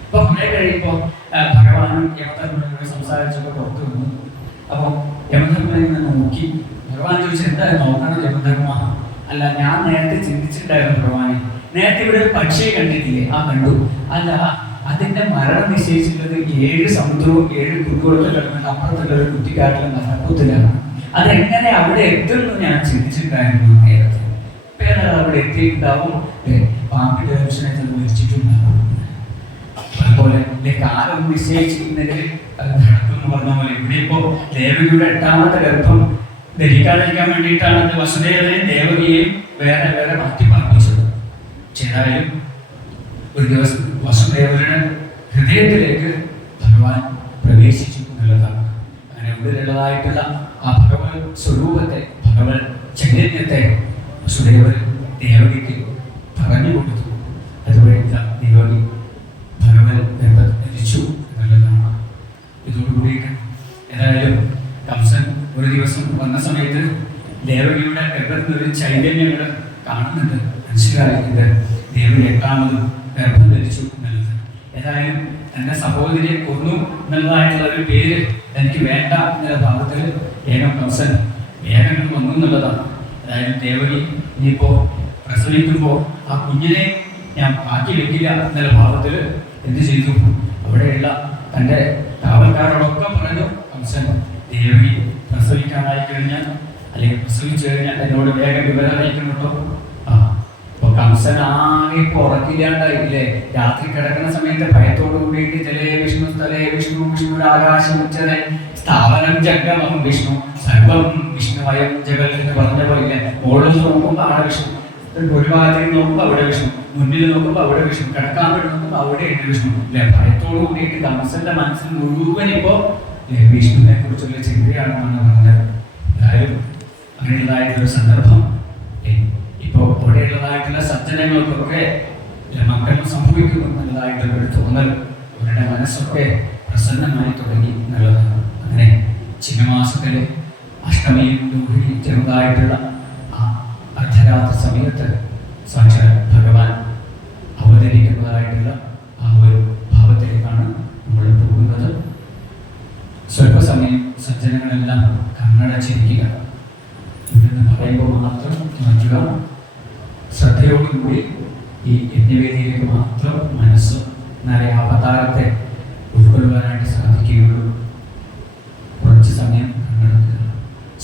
അപ്പൊ കുറെ കഴിയുമ്പോ ഭഗവാനും യമധർമ്മനോട് സംസാരിച്ചൊക്കെ പുറത്തു വന്നു. അപ്പൊ യമധർമ്മനെ നോക്കി ഭഗവാൻ ചോദിച്ചു, എന്തായാലും നോക്കണം യമധർമ്മ? അല്ല, ഞാൻ നേരത്തെ ചിന്തിച്ചിട്ടുണ്ടായിരുന്നു ഭഗവാനെ, നേരത്തെ ഇവിടെ ഒരു പക്ഷിയെ കണ്ടിട്ടില്ലേ? ആ കണ്ടു. അല്ല, അതിന്റെ മരണം നിശ്ചയിച്ചിട്ടുള്ളത് 7 സമുദ്രവും 7 കുന്നുകളൊക്കെ കിടന്നിട്ട് അപ്പുറത്തുള്ള ഒരു കുറ്റിക്കാട്ടിലെ നരപ്പത്തിലാണ്. അതെങ്ങനെ അവിടെ എത്തുന്നു ഞാൻ ചിന്തിച്ചിട്ടുണ്ടായിരുന്നു നേരത്തെ. പേര് അവിടെ എത്തിയിട്ടുണ്ടാവും, പാമ്പിന്റെ ദർശനത്തിൽ മരിച്ചിട്ടുണ്ടാവും. അതുപോലെ കാലം നിശ്ചയിച്ചിരുന്നതിൽ നടക്കുമെന്ന് പറഞ്ഞ പോലെ ഇവിടെ ഇപ്പോ ദേവകിയുടെ 8ാമത്തെ ഗർഭം ധരിക്കാതിരിക്കാൻ വേണ്ടിയിട്ടാണ് വസുദേവനെയും ദേവകിയെയും വേറെ വേറെ മാറ്റി പാർപ്പിച്ചത്. ഏതായാലും ഒരു ദിവസം വസുദേവരുടെ ഹൃദയത്തിലേക്ക് ഭഗവാൻ പ്രവേശിച്ചു എന്നുള്ളതാണ്. അങ്ങനെ ഉള്ളിലുള്ളതായിട്ടുള്ള ആ ഭഗവത് സ്വരൂപത്തെ, ഭഗവത് ചൈതന്യത്തെ വസുദേവർ ദേവകിക്ക് പറഞ്ഞു കൊടുത്തു. അതുവഴി ദേവകി ഭഗവത് ഗർഭം ധരിച്ചു എന്നുള്ളതാണ്. ഇതോടുകൂടിയിട്ട് ഏതായാലും കംസൻ ഒരു ദിവസം വന്ന സമയത്ത് ദേവകിയുടെ ഗർഭത്തിൽ ഒരു ചൈതന്യങ്ങൾ കാണുന്നുണ്ട്. മനസ്സിലായത് ദേവി 8ാമതും ഗർഭം ധരിച്ചു എന്നുള്ളത്. ഏതായാലും തന്റെ സഹോദരിയെ കൊന്നു എന്നുള്ളതായിട്ടുള്ള ഒരു പേര് എനിക്ക് വേണ്ട എന്നുള്ള ഭാവത്തിൽ വേഗം കംസൻ വേഗം വന്നു എന്നുള്ളതാണ്. അതായത് ദേവകി ഇനിയിപ്പോ പ്രസവിക്കുമ്പോൾ ആ കുഞ്ഞിനെ ഞാൻ ബാക്കി വെക്കില്ല എന്നുള്ള ഭാവത്തിൽ എന്ത് ചെയ്തു? അവിടെയുള്ള തൻ്റെ കാവൽക്കാരോടൊക്കെ പറഞ്ഞു, കംസൻ ദേവി പ്രസവിക്കാനായി കഴിഞ്ഞാൽ അല്ലെങ്കിൽ പ്രസവിച്ചു കഴിഞ്ഞാൽ എന്നോട് വേഗം വിവരം അറിയിക്കുന്നുണ്ടോ? അപ്പൊ കംസൻ ആകെ ഉറക്കില്ലാണ്ടായില്ലേ? രാത്രി കിടക്കുന്ന സമയത്ത് ഭയത്തോടു കൂടിയിട്ട് ജലേ വിഷ്ണു സ്ഥലേ വിഷ്ണു വിഷ്ണുവിടെ ആകാശം ഉച്ചതേ സ്ഥാപനം ജഗമഹം വിഷ്ണു സർവം വിഷ്ണുവയം ജഗൽ എന്ന് പറഞ്ഞ പോലെ മുകളിൽ നോക്കുമ്പോൾ അവിടെ വിഷ്ണു, ഒരു ഭാഗത്തേക്ക് നോക്കുമ്പോൾ അവിടെ വിഷ്ണു, മുന്നിൽ നോക്കുമ്പോൾ അവിടെ വിഷ്ണു, കിടക്കാൻ വേണ്ടി നോക്കുമ്പോൾ അവിടെ ഉണ്ട് വിഷ്ണു അല്ലെ? ഭയത്തോടു കൂടിയിട്ട് കംസന്റെ മനസ്സിൽ മുഴുവൻ ഇപ്പോ വിഷ്ണുവിനെ കുറിച്ചുള്ള ചിന്തയാണെന്നാണ് പറഞ്ഞത്. അതായത് അങ്ങനെയുള്ളതായിട്ടുള്ള സന്ദർഭം ഇപ്പോ അവിടെയുള്ളതായിട്ടുള്ള സജ്ജനങ്ങൾക്കൊക്കെ മക്കളും സംഭവിക്കുന്നു എന്നുള്ളതായിട്ടുള്ള ഒരു തോന്നൽ അവരുടെ മനസ്സൊക്കെ പ്രസന്നമായി തുടങ്ങി എന്നുള്ളതാണ്. അങ്ങനെ ചിങ്ങമാസത്തിലെ അഷ്ടമിയും രോഹിണി ചെറുതായിട്ടുള്ള ആ അർദ്ധരാത്രി സമയത്ത് സാക്ഷാൽ ഭഗവാൻ അവതരിക്കുന്നതായിട്ടുള്ള ആ ഒരു ഭാവത്തിലേക്കാണ് നമ്മൾ പോകുന്നത്. സ്വല്പസമയം സജ്ജനങ്ങളെല്ലാം കണ്ണടച്ചിരിക്കുക. ഇവിടുന്ന് പറയുമ്പോൾ മാത്രം മാറ്റുക. ശ്രദ്ധയോടുകൂടി ഈ യജ്ഞവേദിയിലേക്ക് മാത്രം മനസ്സ് നിറയെ അവതാരത്തെ ഉൾക്കൊള്ളുവാനായിട്ട് സാധിക്കുകയുള്ളൂ. കുറച്ച് സമയം കണ്ണടക്കുക.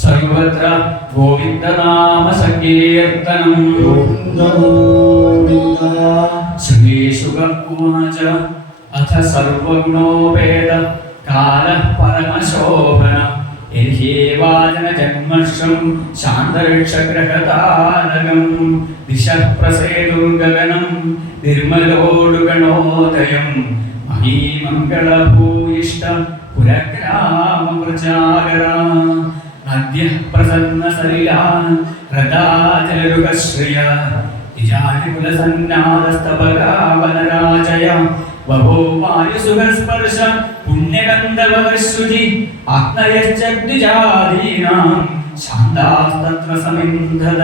സർവത്ര ഗോവിന്ദനാമ സങ്കീർത്തനം. ശ്രീശുക ഉവാച അഥ സർവഗുണോപേത കാലഃ പരമശോഭന യഹ്യേവാജന ജന്മർഷം ശാന്തരക്ഷഗ്രഹതാരകം ദിശഃ പ്രസേതുർഗഗനം നിർമ്മലോടുഗണോദയം മഹീമംഗളഭൂയിഷ്ട പുരഗ്രാമപ്രചാര നദ്യഃ പ്രസന്നസലിലാൻ ഹൃദാജലരുഗശ്രിയ ിജാതികുലസന്നാദസ്തപകാവനരാജയ വഹോ വായുസുഖസ്പർശ പുണ്യഗന്ധവശുചി ആത്മയശ്ചദ്വിജാതീനാം ശാന്താസ്തത്ര സമിന്ധത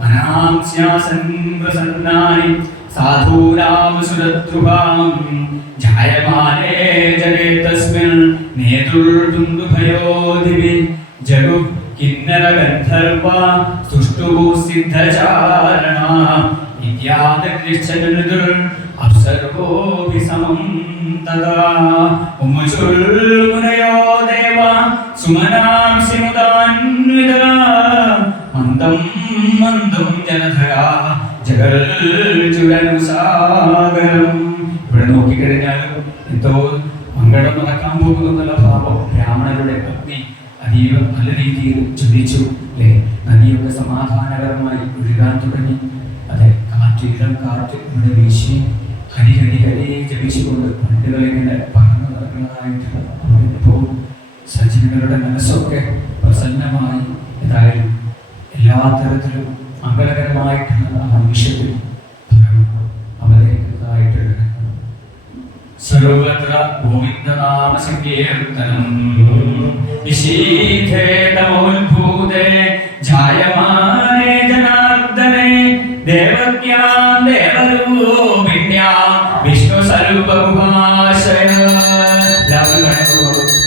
മനാംസ്യാസൻ പ്രസന്നാനി സാധൂനാമസുരദ്രുവാം ജായമാനേ ജനേ തസ്മിൻ നേതുർദുന്ദുഭയോധിപി ജഗു കിന്നര ഗന്ധർവ സുഷ്ടുഃ സിദ്ധചാരണ വിദ്യാദൃശ്ചനുദുർ അപ്സരോപി സമം തദാ ഉമ്മുചുൽ മുനയോ ദേവ സുമനാംസി മുദാന്വിതാ മന്ദം മന്ദം ജനധരാ ജഗൽ ചുരനുസാഗരം. ഇവിടെ നോക്കിക്കഴിഞ്ഞാൽ എന്തോ മംഗളം നടക്കാൻ പോകുന്നുള്ള ഭാവം ബ്രാഹ്മണരുടെ അഗ്നി അതീവ നല്ല രീതിയിൽ ജ്വലിച്ചു അല്ലേ. നദിയൊക്കെ സമാധാനപരമായി ഒഴുകാൻ തുടങ്ങി. അതെ, കാറ്റ്, ഇളം കാറ്റ് ഇവിടെ വീശി ഹരി ഹരി ഹരി ജപിച്ചുകൊണ്ട് പണ്ടുകൾ ഇങ്ങനെ പറന്നു നടക്കുന്നതായിട്ട് ഇപ്പോൾ സജീവങ്ങളുടെ മനസ്സൊക്കെ പ്രസന്നമായി ഏതായാലും എല്ലാ തരത്തിലും മംഗളകരമായിട്ടുള്ള ആ നിമിഷത്തിൽ അവതരിക്കുന്നതായിട്ട് സർവത്ര ഗോവിന്ദനാമ സങ്കീർത്തനം നിശീഥേതമോത്ഭൂതേ ജായമാനേ ജനാർദ്ദനേ ദേവക്യാം ദേവരൂപിണ്യാം വിഷ്ണു സർവഭുവാശയ.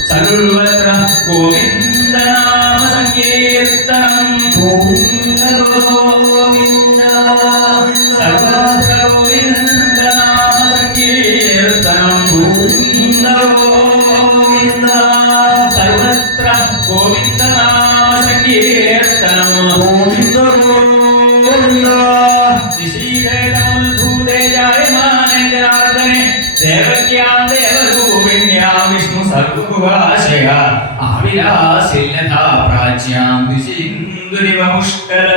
സർവത്ര ഗോവിന്ദനാമ സങ്കീർത്തനം ഗോവിന്ദ ഗോവിന്ദ സർവത്ര ഗോവിന്ദനാമ സങ്കീർത്തനം ഗോവിന്ദ ഗോവിന്ദ സർവത്ര ഗോവിന്ദനാമ സങ്കീർത്തനം ഗോവിന്ദ ഗോവിന്ദ നിശീഥേതമോത്ഭൂതേ ജായമാനേ ജനാർദ്ദനേ ദേവക്യാം ദേവരൂപിണ്യാം വിഷ്ണു സർവഭുവാശയ ആവിലാസില്ലതാ പ്രാച്യാം ദിശിന്ദുരിവ പുഷ്കര.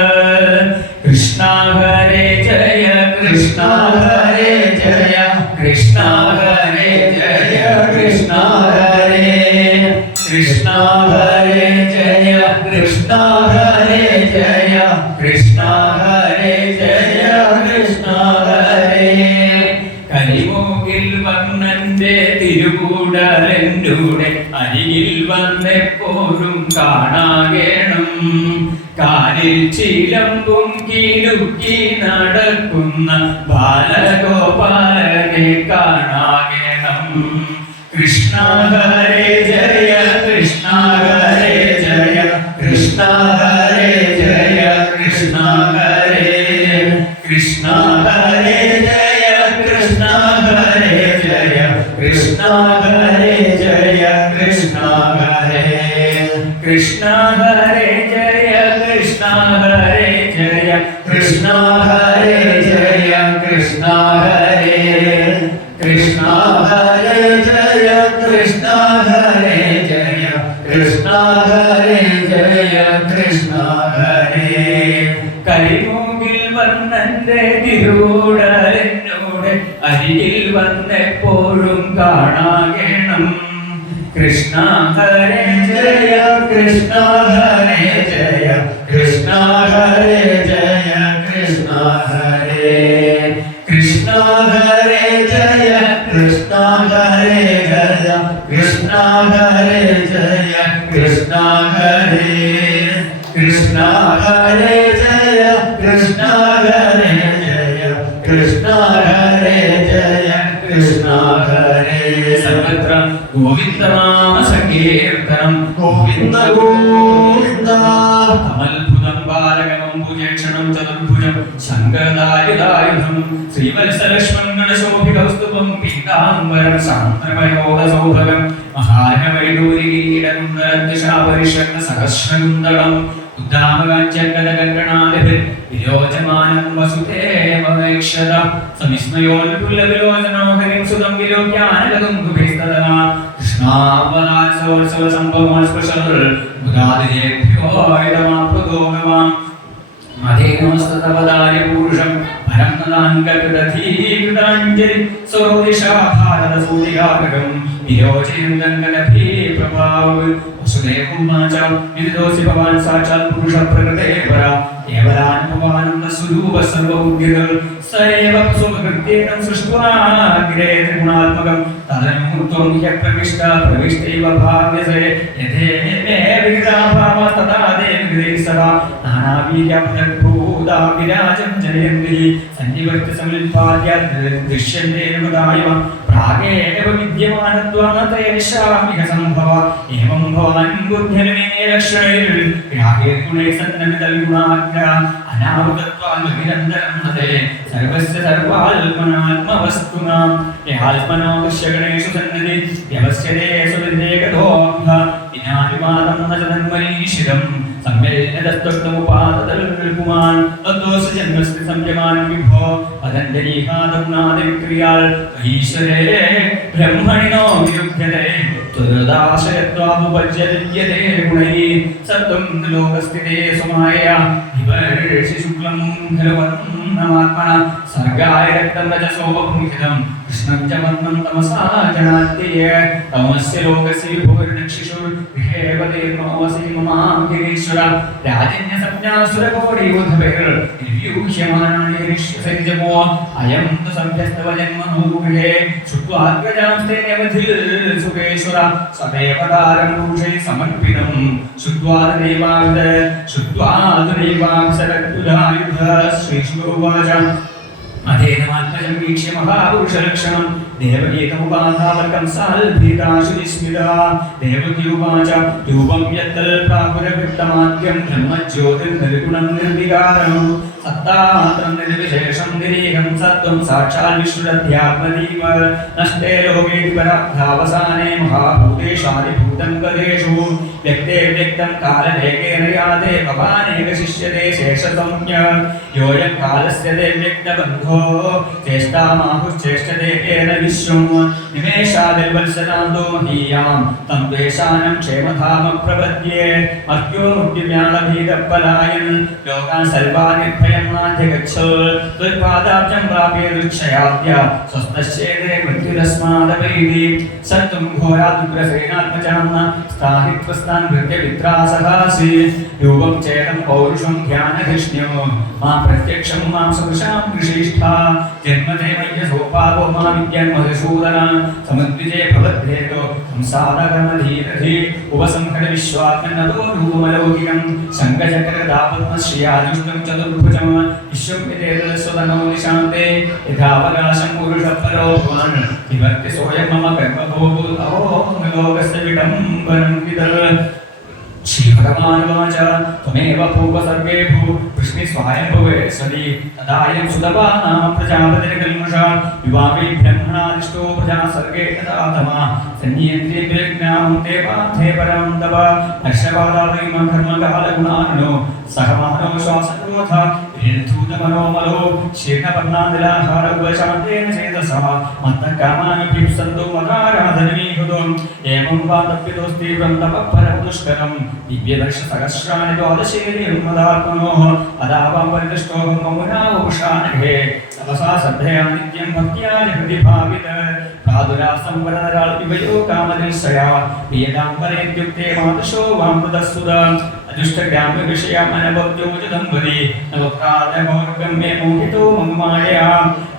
കൃഷ്ണ ഹരേ ജയ കൃഷ്ണ ഹരേ ജയ കൃഷ്ണ ഹരേ ജയ കൃഷ്ണ ഹരേ കൃഷ്ണ ഹരേ ജയ കൃഷ്ണ ഹരേ ജയ കൃഷ്ണ ഹരേ ജയ കൃഷ്ണ ഹരേ. കരിമൂകിൽ വർണ്ണന്റെ തിരുകൂടലെന്നൂടെ അരികിൽ വന്നെപ്പോഴും കാണാകേണം. കാലിൽ ചിലമ്പും കീലുക്കി നടക്കുന്ന ബാലഗോപാലനെ കാണാകേണം. കൃഷ്ണ ഹരേ ജയ കൃഷ്ണ ഹരേ ജയ കൃഷ്ണ ഹരേ ജയ കൃഷ്ണ ഹരേ കൃഷ്ണ ഹരേ ജയ കൃഷ്ണ ഹരേ ജയ കൃഷ്ണ ഹരേ ജയ കൃഷ്ണ ഹരേ കൃഷ്ണ ഹരേ ജയ കൃഷ്ണ ഹരേ ജയ കൃഷ്ണ ഹരേ ജയ കൃഷ്ണ ഹരേ കൃഷ്ണ ഹരേ ജയ കൃഷ്ണ ഹരേ ജയ കൃഷ്ണ ഹരേ ജയ കൃഷ്ണ ഹരേ. കരിമൂകിൽ വർണ്ണന്റെ തിരുകൂടലെന്നോട് അരികിൽ വന്നെപ്പോഴും കാണാകേണം. കൃഷ്ണ ഹരേ ജയ കൃഷ്ണ ഹരേ ജയ കൃഷ്ണ ഹരേ ജയ കൃഷ്ണ ഹരേ കൃഷ്ണ ഹരേ ജയ കൃഷ്ണ ഹരേ ജയ കൃഷ്ണ ഹരേ ജയ കൃഷ്ണ ഹരേ കൃഷ്ണ ഹരേ ജയ കൃഷ്ണ ഹരേ ജയ കൃഷ്ണ ഹരേ ജയ കൃഷ്ണ ഹരേ. സർവത്ര ഗോവിന്ദനാമ സങ്കീർത്തനം ഗോവിന്ദ ഗോവിന്ദ. അമൽഭുതം ബാലകമം ഭുജേക്ഷണം ചതുർഭുജം ശങ്കരദായുധായുധം ശ്രീവത്സലക്ഷ്മണശോഭികൗസ്തുഭം പീതാംബരം സാന്ദ്രമയോദസൗഭഗം മഹാനവൈഡൂരികീടകുന്ദരദ്ദിശാപരിഷക്ത സഹസ്രകുന്ദളം ഉദ്ദാമകാഞ്ചങ്കടകങ്കണാദിഭിർ വിലോചമാനം വസുദേവമേക്ഷത സവിസ്മയോൽപുല്ലവിലോചനോ ഹരിം സുതം വിലോക്യാനലതും ഗുഭിസ്തദാ കൃഷ്ണാവനാത്സവോത്സവ സംഭവമാസ്പൃശൽ മുദാദിജേഭ്യോ ഇദമാപ്ലുതോഗമാം മധേനോസ്തവദായ പൂരുഷം പരം നദാങ്കൃതധീകൃതാഞ്ജലി സോദിശാ ഭാരത സൂതികാഗ്രഹം വിരോചിന്ദങ്കനഭീ പ്രഭാവ് വസുദേവം വാചാ വിദോസി ഭവാൻ സാക്ഷാൽ പുരുഷ പ്രകൃതേ പര കേവലാനുഭവാനന്ദ സ്വരൂപ സർവബുദ്ധികൾ സൈവ സ്വകൃത്യേനം സൃഷ്ട്വാഗ്രേ ത്രിഗുണാത്മകം തദനുമൂർത്തം ഹ്യപ്രവിഷ്ട പ്രവിഷ്ടൈവ ഭാവ്യസേ യഥേ മേ വിഗതാഭാവ തഥാ ദേവി സദാ നാനാവീര്യ ഭൂതാ വിരാജം ജനയന്തി സന്നിവർത്തി സമുൽപാദ്യ ദൃശ്യന്തേ നുദായ പ്രാഗേവ വിദ്യമാനത്വാനതേഷാമിക സംഭവ ഏവം ഭവാൻ ബുദ്ധ്യനമേ ലക്ഷണൈർ ഗ്രാഹേ ഗുണൈ സന്നമിതൽ ഗുണാഗ്ര അനാവൃതത്വാൽവിരന്തരം നദേ സർവസ്യ സർവാത്മനാത്മവസ്തുനാം യാത്മനോ ദൃശ്യഗണേഷു സന്നതി വ്യവസ്യതേ സുവിദേകതോംഹ വിനാവിവാദം നജനന്മനീഷിതം സമ്മേലനതസ്ത്വമുപാദതൽകുമാൻ തദ്ദോഷ ജന്മസ്തി സംയമാൻ വിഭോ പതഞ്ജലീഹാദഗുണാദിക്രിയാൽ ഈശ്വരേ ബ്രഹ്മണിനോ വിരുദ്ധ്യതേ ത്വദാശയത്വാമുപജ്ജല്യതേ ഗുണൈ സത്വം ലോകസ്ഥിതേ സുമായ വിവർഷി ശുക്ലം ഖലവന്നമാത്മന സർഗായ രക്തം രജസോപഭൂഷിതം കൃഷ്ണം ച വർണ്ണം തമസാ ജനാത്യയ തമസ്യ ലോകസ്യ വിഭുർനക്ഷിഷു ഗൃഹേവതേ പ്രണോസി മമാംഗിരീശ്വര രാജന്യ സംജ്ഞാസുരകോടി ബുദ്ധവൈർ നിർവ്യൂഹ്യമാനാനി ഋഷ്യസരിജമോ അയം തു സംഭ്യസ്തവ ജന്മനോ ഗൃഹേ ശുദ്ധ്വാഗ്രജാംസ്തേ നവധിൽ സുഖേശ്വര സദേവതാരം പുരുഷൈ സമർപ്പിതം ശുദ്ധ്വാദുനൈവാഭിസരക്തുലായുധ ശ്രീശുഗോവാച അധേനമാത്മജം വീക്ഷ്യ മഹാപുരുഷലക്ഷണം ദേവഗീതമുപാധാവർഗം സാൽഭീതാശുനിസ്മിതാ ദേവകീയുവാച രൂപം യത്തൽ പ്രാപുരവൃത്തമാദ്യം ബ്രഹ്മജ്യോതിർനിർഗുണം നിർവികാരം സത്താമാത്രം നിർവിശേഷം നിരീഹം സത്വം സാക്ഷാൽ വിഷ്ണുരധ്യാത്മദീവ നഷ്ടേ ലോകേ പരാവസാനേ മഹാഭൂതേഷാദിഭൂതം പദേഷു വ്യക്തേ വ്യക്തം കാലരേഖേന യാതേ ഭവാനേക ശിഷ്യതേ ശേഷസംജ്ഞ യോയം കാലസ്യ തേ വ്യക്തബന്ധോ ചേഷ്ടാമാഹുശ്ചേഷ്ടതേ ഏന വിശ്വം നിമേഷാദിൽവത്സരാന്തോ മഹീയാം തം ദ്വേഷാനം ക്ഷേമധാമ പ്രപദ്യേ മർത്യോ മുക്തിമ്യാളഭീതപലായൻ ലോകാൻ സർവാനിർഭയം നാധ്യഗച്ഛൽ ത്വൽപാദാബ്ജം പ്രാപ്യ രുക്ഷയാദ്യ സ്വസ്തശ്ചേതേ മൃത്യുരസ്മാദപൈതി സത്വം ഘോരാദുഗ്രസേനാത്മജാന്ന സ്ഥാഹിത്വസ്ഥാൻ ഭൃത്യവിത്രാസഹാസി രൂപം ചേതം പൗരുഷം ധ്യാനധിഷ്ണ്യോ മാ പ്രത്യക്ഷം മാം സദൃശാം ഋഷിഷ്ഠ ജന്മദേവയ്യ സോപാപോ മാ വിദ്യാൻ മധുസൂദന സമദ്വിജേ ഭവദ്ഭേദോ സംസാദകർമധീരധി ഉപസംഹര വിശ്വാത്മനതോ രൂപമലൗകികം ശങ്കചക്രദാപത്മശ്രിയാദുഷ്ടം ചതുർഭുജം വിശ്വം വിദേതസ്വതനോ നിശാന്തേ യഥാവകാശം പുരുഷപരോ ഭുവൻ വിഭക്തി സോയം മമ കർമ്മഭൂതോ ലോകസ്യ വിഡംബനം വിദൽ ശ്രീഭഗവാനുവാച ത്വമേവ പൂർവ സർവേ ഭൂ വൃഷ്ണി സ്വയംഭുവേ സതി തദായം സുതവാ നാമ പ്രജാപതിർകൽമഷ യുവാവേ ബ്രഹ്മണാദിഷ്ടോ പ്രജാ സർഗേ തഥാതമാ സന്യേന്ദ്രിയജ്ഞാം ദേവാധേ പരം തവ ഹർഷവാദാവൈമ കർമ്മകാലഗുണാനോ സഹമാനോ ശ്വാസക്രോധ ധൂതമനോമലോ ശീർണപർണാനിലാഹാര ഉപശാന്തേന ചേതസ മത്തകാമാനഭിപ്സന്തോ മതാരാധനമീഹൃതോ ഏവം വാ തപ്യതോസ്തീവ്രം തപഃപരം ദുഷ്കരം ദിവ്യദർശസഹസ്രാണി ദ്വാദശേരിർമദാത്മനോഃ അദാവാം പരിദൃഷ്ടോഹം മമുനാവപുഷാനഘേ തപസാ ശ്രദ്ധയാ നിത്യം ഭക്ത്യാ ജഗതി ഭാവിത പ്രാദുരാസം വരനരാൾ വിവയോ കാമനിശ്ചയാ പ്രിയദാംബരേത്യുക്തേ മാതൃശോ വാമൃതസ്സുത അദുഷ്ടഗ്രാമ്യ വിഷയം അനഭവ്യോജിതം വരി നവപ്രാതമോർഗം മേ മോഹിതോ മങ്മായയാ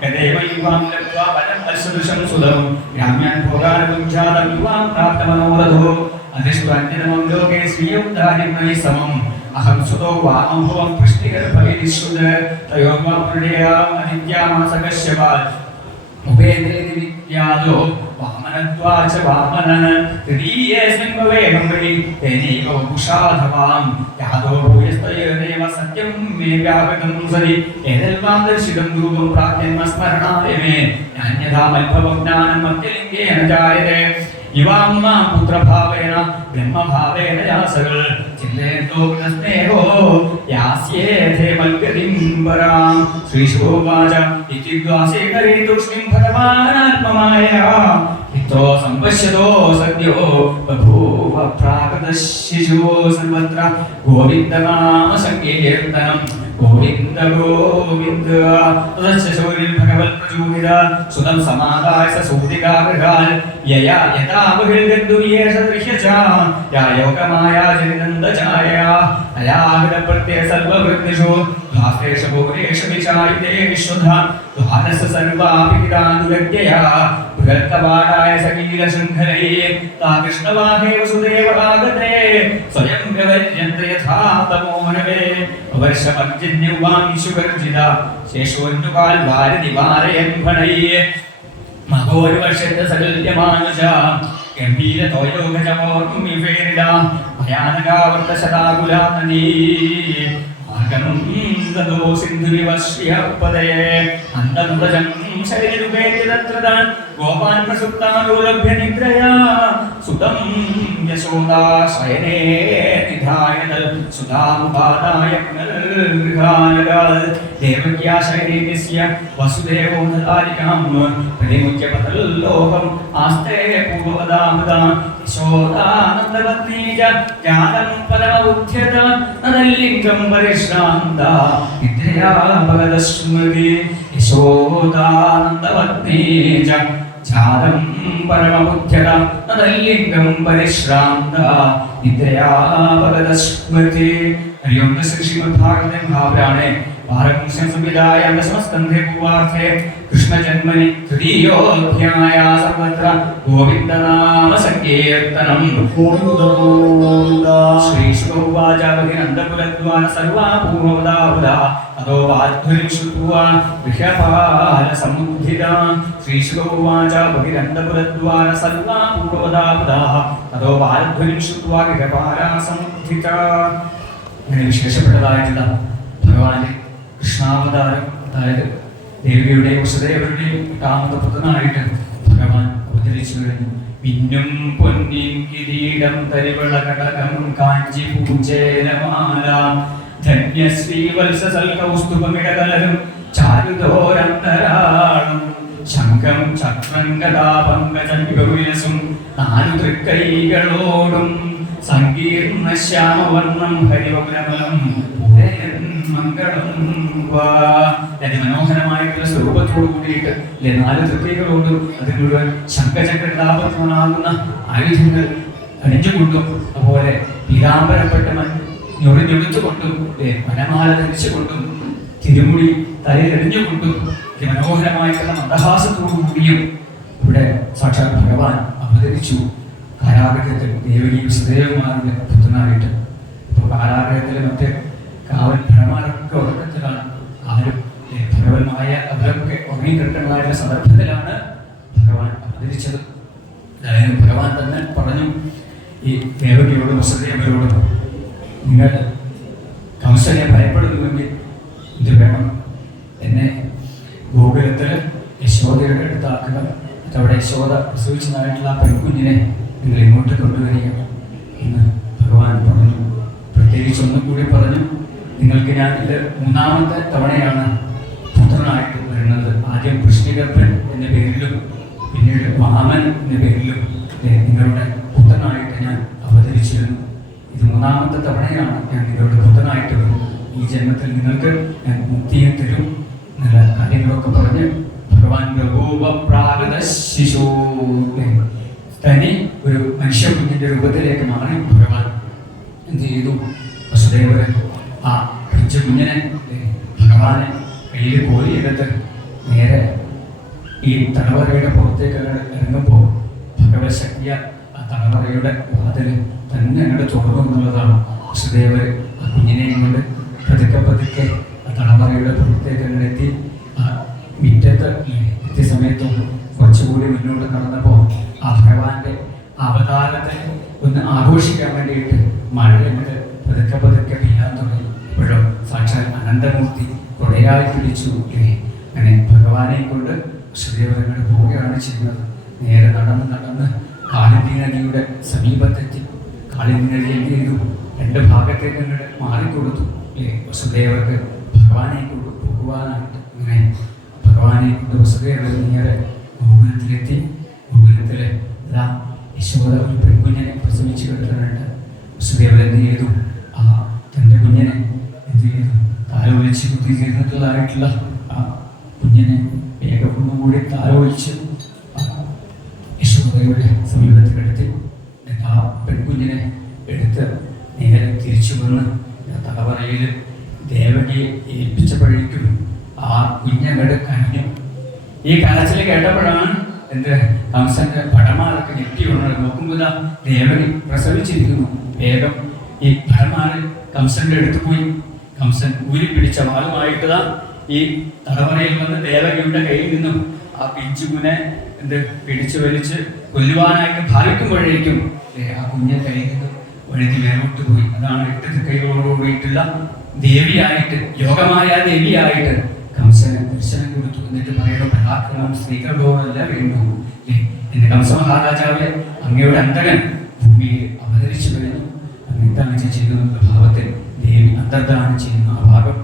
ഗദേവ യുവാം ലബ്ധ്വാ വനം അൽസദൃശം സുതം ഗ്രാമ്യാൻ ഭോഗാനുഭുഞ്ജാതം യുവാം പ്രാപ്തമനോരഥോ അധിഷ്ഠാന്യതമം ലോകേ ശ്രീയുക്താരിമൈ സമം അഹം സുതോ വാമഭവം പുഷ്ടികർഭവിശ്രുത തയോ വാ പ്രണയാം അദിത്യാമാസകശ്യവാ ഉപേന്ദ്രേതി വിദ്യാദോ വാമനത്വാച വാമനഃ തൃതീയേസ്മിൻ ഭവേഹം വൈ തേനൈവ വപുഷാധവാം യാദോ ഭൂയസ്തയേനൈവ സത്യം മേ വ്യാപകം സരി ഏതൽവാം ദർശിതം രൂപം പ്രാജ്ഞന്മസ്മരണായ മേ നാന്യഥാ മൽഭവം ജ്ഞാനം മധ്യലിംഗേന ജായതേ ഇവാം മാം പുത്രഭാവേന ബ്രഹ്മഭാവേന യാസകൾ ചിന്തയന്തോ സ്നേഹോ യാസ്യേധേ മൽഗതിം പരാം ശ്രീശോവാച ഇത്യുദ്വാസേ കരേ തൂഷ്ണിം ഭഗവാനാത്മമായയാ ഇത്രോ സംപശ്യതോ സദ്യോ ബഭൂവ പ്രാകൃതശിശോ സർവത്ര ഗോവിന്ദനാമ സങ്കീർത്തനം ഗോവിന്ദ ഗോവിന്ദ തദസ്യ ശൗരിൽ ഭഗവത് പ്രചോദിത സുതം സമാദായ സൂതികാഗൃഹാൽ യയാ യഥാ ബഹിർഗന്തുയേഷ ദൃശ്യച യാ യോഗമായാ ജനിനന്ദചായയാ അയാഗത പ്രത്യയ സർവവൃത്തിഷു ദ്വാരേഷ വിചാരിതേ വിശ്വധ ദ്വാരസ സർവാഭിഹിതാനുരജ്ഞയാ ബൃഹത്കവാടായ സകീലശൃംഖലയെ താകൃഷ്ണവാഹേ വസുദേവാഗതേ സ്വയം വ്യവര്യന്ത യഥാ തമോനവേ വർഷമർജന്യവാമിശുഗർജിത ശേഷോന്നുകാൽ വാരതിവാരയൻ ഭണയെ മഹോരു വർഷത്തെ സകല്യമാനുജ ഗംഭീരതോയോഗജമോർമിവേരിട ഭയാനകാവർത്ത ശതാകുലാനനീ ആഗന്ധോ സിന്ധുവിവശ്യപദയേ അന്തനുദജം ശൈലുപേതിരത്രദാൻ ഗോപാൻ പ്രസുപ്താനുലഭ്യ നിദ്രയാ സുതം യശോദാ ശയനേ നിധായതൽ സുധാമുപാദായ പുനർഗൃഹാനഗാൽ ദേവക്യാ ശൈലേന്ദ്രസ്യ വസുദേവോ ദദാരികാം പ്രതിമുച്യ പതല്ലോകം ആസ്തേ പൂർവവദാമദാം യശോദാനന്ദപത്നീ ജാതം പരമബുദ്ധ്യത നദല്ലിംഗം പരിശ്രാന്ത നിദ്രയാ ഭഗതസ്മൃതി യശോദാനന്ദപത്നീ ജാതം പരമബുദ്ധ്യത നദല്ലിംഗം പരിശ്രാന്ത നിദ്രയാ ഭഗതസ്മൃതി. ഹരി ഓം ശ്രീമദ്ഭാഗവതേ മഹാപുരാണേ പാരകുംസ്യം സംവിധായ ദശമസ്കന്ധേ പൂർവാർദ്ധേ കൃഷ്ണജന്മനി തൃതീയോധ്യായ സർവത്ര ഗോവിന്ദനാമ സങ്കീർത്തനം. ശ്രീശുകൗവാച ബഹിനന്ദകുലദ്വാര സർവാ പൂർവവദാഹുദാ തതോ വാധ്വരിം ശ്രുത്വാ ഗൃഹപാല സമുദ്ധിതാ. ശ്രീശുകൗവാച ബഹിനന്ദകുലദ്വാര സർവാ പൂർവവദാഹുദാ തതോ വാധ്വരിം ശ്രുത്വാ ഗൃഹപാല സമുദ്ധിതാ. ഇങ്ങനെ വിശേഷപ്പെട്ടതായിട്ടുള്ള ഭഗവാന്റെ കൃഷ്ണാവതാരം, അതായത് ദേവിയുടെയും വസുദേവരുടെയും കാമതപുത്രനായിട്ട് ഭഗവാൻ അവതരിച്ചു കഴിഞ്ഞു. മിന്നും പൊന്നിൻ കിരീടം തരിവള കടകം കാഞ്ചി പൂഞ്ചേലമാല ധന്യശ്രീ വത്സസൽ കൗസ്തുഭമിടകലരും ചാരുതോരന്തരാളും ശംഖം ചക്രം ഗദാ പങ്കജം വിപുലസും നാലു തൃക്കൈകളോടും സങ്കീർണ ശ്യാമവർണം ഹരിവകുലമലം മംഗളം മനോഹരമായിട്ടുള്ള സ്വരൂപത്തോടു കൂടിയിട്ട് നാല് തൃക്കൈകളോടും അത് മുഴുവൻ ശംഖചക്രതാപത്വമാകുന്ന ആയുധങ്ങൾ അണിഞ്ഞുകൊണ്ടും അതുപോലെ പീതാംബരപ്പെട്ട ഞൊടിഞ്ഞൊടുത്തുകൊണ്ടും വനമാല ധരിച്ചുകൊണ്ടും തിരുമുടി തലയിലെറിഞ്ഞുകൊണ്ടും മനോഹരമായിട്ടുള്ള മന്ദഹാസത്തോടു കൂടിയും ഇവിടെ സാക്ഷാത് ഭഗവാൻ അവതരിച്ചു. കാരാഗ്രഹത്തിൽ ദേവകിയും സുദേവന്മാരുടെ പുത്രനായിട്ട്. ഇപ്പോൾ കാരാഗ്രഹത്തിലെ മറ്റ് കാവൽ ഭടന്മാരൊക്കെ ഉറക്കത്തിലാണ്. ആരും ഭഗവന്മായ അവരൊക്കെ ഉറങ്ങിക്കിടക്കുന്നതായിട്ടുള്ള സന്ദർഭത്തിലാണ് ഭഗവാൻ അവതരിച്ചത്. അതായത് ഭഗവാൻ തന്നെ പറഞ്ഞു ഈ ദേവകിയോടും സുദേവരോടും, നിങ്ങൾ കംസനെ ഭയപ്പെടുന്നുവെങ്കിൽ ഇത് വേണം, എന്നെ ഗോകുലത്തിൽ യശോദയുടെ അടുത്താക്കുക. അവിടെ യശോദ പ്രസവിച്ചതായിട്ടുള്ള ആ പെൺകുഞ്ഞിനെ നിങ്ങൾ ഇങ്ങോട്ട് കൊണ്ടുവരിക എന്ന് ഭഗവാൻ പറഞ്ഞു. പ്രത്യേകിച്ച് ഒന്നും കൂടി പറഞ്ഞു, നിങ്ങൾക്ക് ഞാൻ ഇത് 3ാമത്തെ തവണയാണ് പുത്രനായിട്ട് വരുന്നത്. ആദ്യം കൃഷ്ണികപ്പൻ എന്ന പേരിലും പിന്നീട് വാമൻ എന്ന പേരിലും നിങ്ങളുടെ പുത്രനായിട്ട് ഞാൻ അവതരിച്ചിരുന്നു. ഇത് 3ാമത്തെ തവണയാണ് ഞാൻ നിങ്ങളുടെ പുത്രനായിട്ട് വരുന്നത്. ഈ ജന്മത്തിൽ നിങ്ങൾക്ക് ഞാൻ മുക്തിയെ തരും എന്നുള്ള കാര്യങ്ങളൊക്കെ പറഞ്ഞ് ഭഗവാൻ ശിശു തനി ഒരു മനുഷ്യ കുഞ്ഞിന്റെ രൂപത്തിലേക്ക് മാറി ഭഗവാൻ എന്ത് ചെയ്തു? വസുദേവര് ആ പിഞ്ചു കുഞ്ഞിനെ ഭഗവാനെ കയ്യിൽ കോരിയെടുത്ത് നേരെ ഈ തടവറയുടെ പുറത്തേക്ക് ഇറങ്ങുമ്പോൾ ഭഗവത് ശക്തിയ ആ തടവറയുടെ വാതിൽ തന്നെ അങ്ങോട്ട് തുറന്നു എന്നുള്ളതാണ്. വസുദേവര് ആ കുഞ്ഞിനെയും കൊണ്ട് പതുക്കെ പതുക്കെ ആ തടവറയുടെ പുറത്തേക്ക് അങ്ങനെ എത്തി. ആ മിറ്റത്ത് എത്തിയ സമയത്തും കുറച്ചുകൂടി മുന്നോട്ട് നടന്നപ്പോൾ ആ ഭഗവാന്റെ അവതാരത്തെ ഒന്ന് ആഘോഷിക്കാൻ വേണ്ടിയിട്ട് മഴ അങ്ങോട്ട് പതുക്കെ പതുക്കെ പെയ്യാൻ തുടങ്ങി. ഇപ്പോഴും സാക്ഷാൽ അനന്തമൂർത്തി കൊടയായി പിടിച്ചു. അങ്ങനെ ഭഗവാനെ കൊണ്ട് ശ്രീദേവരങ്ങൾ പോവുകയാണ് ചെയ്യുന്നത്. നേരെ നടന്ന് നടന്ന് കാളിന്തി നദിയുടെ സമീപത്തെത്തി. കാളിന്തി നദി എന്ത് ചെയ്തു? 2 ഭാഗത്തേക്ക് അങ്ങോട്ട് മാറിക്കൊടുത്തു. വസുദേവർക്ക് ഭഗവാനെ കൊണ്ട് പോകുവാനായിട്ട്. അങ്ങനെ ഭഗവാനെ കൊണ്ട് വസുദേവർ നേരെ ഗോകുലത്തിലെത്തി. ഗോകുലത്തില് യശോദ ഒരു പെൺകുഞ്ഞിനെ പ്രസവിച്ച് കിടക്കുന്നുണ്ട്. വസുദേവർ എന്ത് ചെയ്തു? ആ തൻ്റെ കുഞ്ഞിനെ എന്ത് ചെയ്തു? താലോലിച്ച് കുത്തിച്ചേർന്നിട്ടുള്ളതായിട്ടുള്ള ആ കുഞ്ഞിനെ വേഗം ഒന്നുകൂടി താലോലിച്ച് യശോദയുടെ സമീപത്തിൽ എടുത്തി. ആ പെൺകുഞ്ഞിനെ എടുത്ത് നേരെ തിരിച്ചു വന്ന് തലവറയിൽ ദേവകിയെ കേട്ടപ്പോഴാണ് എന്ത് കംസന്റെ ഭടന്മാരൊക്കെ ഞെട്ടി ഉണർന്നത്. നോക്കുമ്പോൾ ദേവകി പ്രസവിച്ചിരിക്കുന്നു. വേഗം ഈ ഭടന്മാര് കംസന്റെ അടുത്ത് പോയി. കംസൻ ഊരി പിടിച്ച വാളുമായിട്ട് ഈ തടവറയിൽ വന്ന് ദേവകിയുടെ കയ്യിൽ നിന്നും ആ പിഞ്ചുകുനെ എന്ത് പിടിച്ചു വലിച്ച് കൊല്ലുവാനായിട്ട് ഭാവിക്കുമ്പോഴേക്കും ആ കുഞ്ഞെ കയ്യിൽ നിന്ന് വഴുതി വേറോട്ട് പോയി. അതാണ് 8 കൈകളോടുകൂടിയിട്ടുള്ള ദേവിയായിട്ട്, യോഗമായ ദേവിയായിട്ട് കംസന് ദർശനം കൊടുത്തു. എന്നിട്ട് പറയുന്ന പരാക്രമം സ്ത്രീകളോടല്ല വേണ്ടു. എന്റെ കംസ മഹാരാജാവെ, അങ്ങയുടെ അന്തകൻ ഭൂമിയിൽ അവതരിച്ചു വരുന്നു. എന്താണ് ചെയ്യുന്ന ഭാവത്തിൽ ദേവി അന്തർദാനം ചെയ്യുന്ന ആ ഭാഗം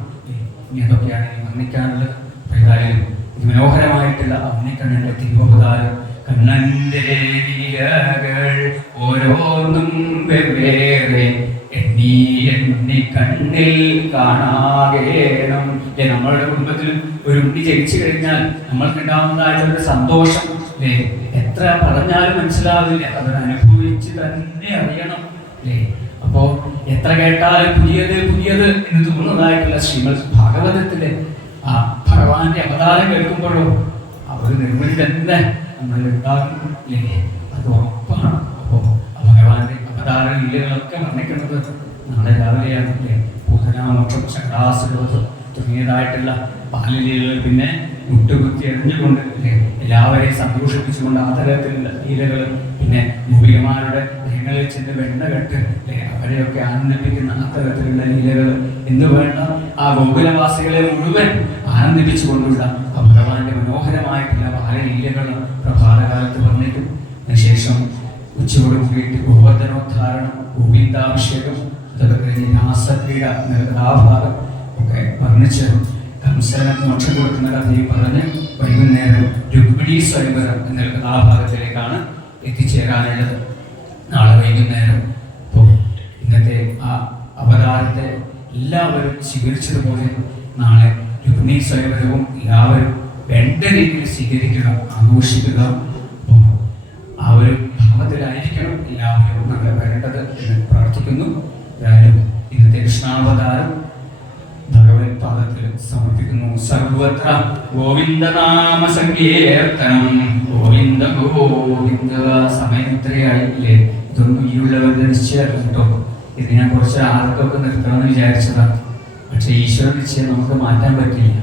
ഇനി അതൊക്കെയാണ് ഇനി വർണ്ണിക്കാനുള്ളത്. ഏതായാലും ഇത് മനോഹരമായിട്ടുള്ള ഉണ്ണിക്കണ്ണന്റെ തിരുവവതാരം. കണ്ണന്റെ ലീലകൾ ഓരോന്നും വെവ്വേറെ എണ്ണി എണ്ണി കണ്ണിൽ കാണാകേണം. നമ്മളുടെ കുടുംബത്തിൽ ഒരു ഉണ്ണി ജനിച്ചു കഴിഞ്ഞാൽ നമ്മൾക്കുണ്ടാവുന്നതായിട്ടുള്ള സന്തോഷം എത്ര പറഞ്ഞാലും മനസ്സിലാവില്ല. അവരനുഭവിച്ച് തന്നെ അറിയണം. അപ്പോ എത്ര കേട്ടാലും പുതിയത് പുതിയത് എന്ന് തോന്നുന്നതായിട്ടുള്ള ശ്രീമദ് ഭാഗവതത്തിലെ ആ ഭഗവാന്റെ അവതാരം കേൾക്കുമ്പോഴോ അവർ നിർമ്മിതി തന്നെ നമ്മൾ ഉണ്ടാകും. അത് ഉറപ്പാണ്. അപ്പോ ഭഗവാന്റെ അവതാര ലീലകളൊക്കെ വർണ്ണിക്കുന്നത് നാളെ രാവിലെയാണ്. പൂതനാമോക്ഷം, ശകടാസുരവധം തുടങ്ങിയതായിട്ടുള്ള ബാലലീലകൾ, പിന്നെ മുട്ടുകുത്തി എറിഞ്ഞുകൊണ്ട് എല്ലാവരെയും സന്തോഷിപ്പിച്ചുകൊണ്ട് ആ തരത്തിലുള്ള ലീലകൾ, പിന്നെ ഗോപികമാരുടെ ദേഹങ്ങളിൽ ചെന്ന് വെണ്ണ കെട്ട് അവരെയൊക്കെ ആനന്ദിപ്പിക്കുന്ന ആ തരത്തിലുള്ള ലീലകൾ എന്ന് വേണ്ട ആ ഗോകുലവാസികളെ മുഴുവൻ ആനന്ദിപ്പിച്ചുകൊണ്ടുള്ള ആ ഭഗവാന്റെ മനോഹരമായിട്ടുള്ള ബാലലീലകൾ പ്രഭാതകാലത്ത് വർണ്ണിക്കും. അതിനുശേഷം ഉച്ചയോട് കൂടിയിട്ട് ഗോവർദ്ധനോദ്ധാരണം, ഗോവിന്ദാഭിഷേകം, അതൊക്കെ കഴിഞ്ഞ് രാസക്രീഡ എന്ന കഥാഭാഗം ഒക്കെ വർണ്ണിച്ച് കംസന് മോക്ഷം കൊടുക്കുന്ന കഥയിൽ പറഞ്ഞ് വൈകുന്നേരം രുക്മിണീ സ്വയംവരം എന്ന കഥാഭാഗത്തിലേക്കാണ് എത്തിച്ചേരാനുള്ളത്. നാളെ വൈകുന്നേരം ഇപ്പോൾ ഇന്നത്തെ ആ അവതാരത്തെ എല്ലാവരും സ്വീകരിച്ചതുപോലെ നാളെ രുക്മിണീ സ്വയംവരവും എല്ലാവരും വേണ്ട രീതിയിൽ സ്വീകരിക്കണം, ആഘോഷിക്കുക. അപ്പോൾ ആ ഒരു ഭാവത്തിലായിരിക്കണം എല്ലാവരും നമ്മൾ വരേണ്ടത് എന്ന് പ്രാർത്ഥിക്കുന്നു. ഏതായാലും ഇന്നത്തെ കൃഷ്ണാവതാരം ഭഗവത് പാദത്തിൽ സമർപ്പിക്കുന്നു. സർവത്ര ഗോവിന്ദനാമ സങ്കീർത്തനം, ഗോവിന്ദ ഗോവിന്ദ. സമയം ഇത്രയായില്ലേ? ഇതൊന്നും ഈ ഉള്ളവരുടെ നിശ്ചയം കേട്ടോ. ഇത് ഞാൻ കുറച്ച് ആർക്കൊക്കെ നിർത്തണമെന്ന് വിചാരിച്ചതാണ്. പക്ഷെ ഈശ്വര നിശ്ചയം നമുക്ക് മാറ്റാൻ പറ്റില്ല.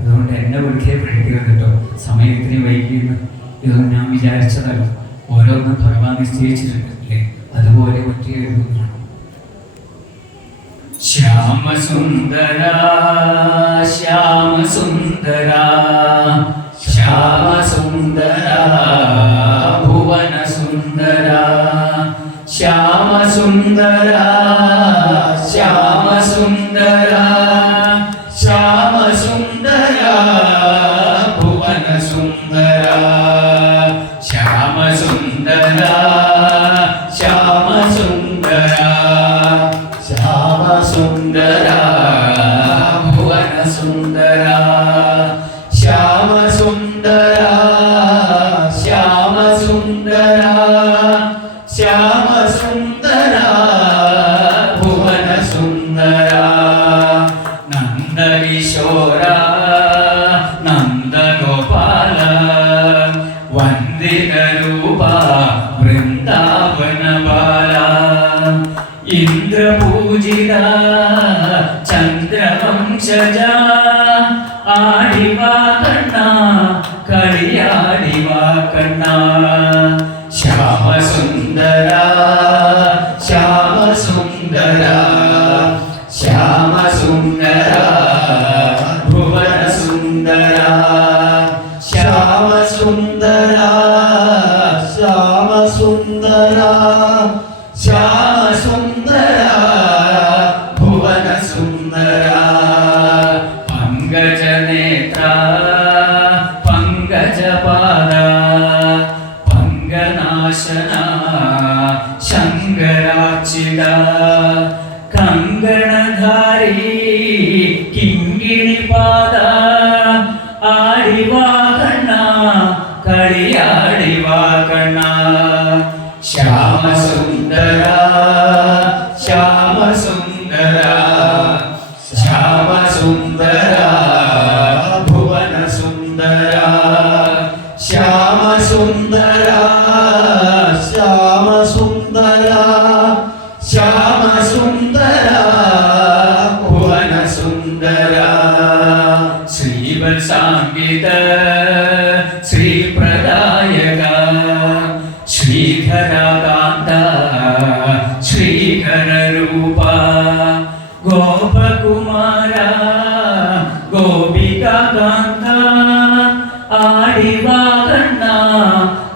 അതുകൊണ്ട് എന്നെ വിളിക്കേ പഠിക്കരുത് കേട്ടോ. സമയം ഇത്രയും വൈകിയെന്ന് ഇതൊന്നും ഞാൻ വിചാരിച്ചതല്ല. ഓരോന്നും ഭഗവാൻ നിശ്ചയിച്ചിട്ടുണ്ട് അല്ലേ? അതുപോലെ ഒറ്റ എഴുതുന്നതാണ്. ശ്യാമ സുന്ദര ശ്യാമ സുന്ദര ശ്യാമ സുന്ദര ഭുവന സുന്ദര ശ്യാമ സുന്ദര ശ്യാമ സുന്ദര ശ്യാമ സുന്ദര ഭുവന സുന്ദര ശ്യാമ സുന്ദര ശ്യാമ സുന്ദര ശ്യാമ സുന്ദര ഭുവന സുന്ദര ശ്യാമ സുന്ദര ശ്യാമ സുന്ദര ശ്യാമ സുന്ദര ഭുവന സുന്ദര നന്ദകിശോര നന്ദഗോപാല വന്ദിതരൂപ വൃന്ദാവന ബാല ഇന്ദ്രപൂജിത ചന്ദ്രവംശജ ആടിവാ കണ്ണ കളിയാടിവാ കണ്ണ ശ്യാമ സുന്ദര ശ്യാമ സുന്ദര ശ്യാമ സുന്ദര ഭുവന സുന്ദര ശ്യാമ സുന്ദര ശ്യാമ സുന്ദര ശ്യാമ സുന്ദര ഭുവന സുന്ദര പങ്കജനേത്ര പങ്കജപാദ പങ്കനാശന ശങ്കരാർച്ചിത കങ്കണധാരി കിങ്കിണിപാദ ആടിവാ കണ്ണ കളിയാടിവാ കണ്ണ ശ്യാമ സുന്ദര ശ്യാമ സുന്ദര ശ്യാമ സുന്ദര ഭുവന സുന്ദര ശ്യാമസുന്ദര ശ്യാമസുന്ദര ശ്യാമസുന്ദര ഭുവനസുന്ദര ശ്രീവത്സാംഗിത ശ്രീപ്രദായക ശ്രീധരാകാന്ത ശ്രീകരരൂപ ഗോപകുമാര ഗോപികാകാന്ത ആടിവാ കണ്ണ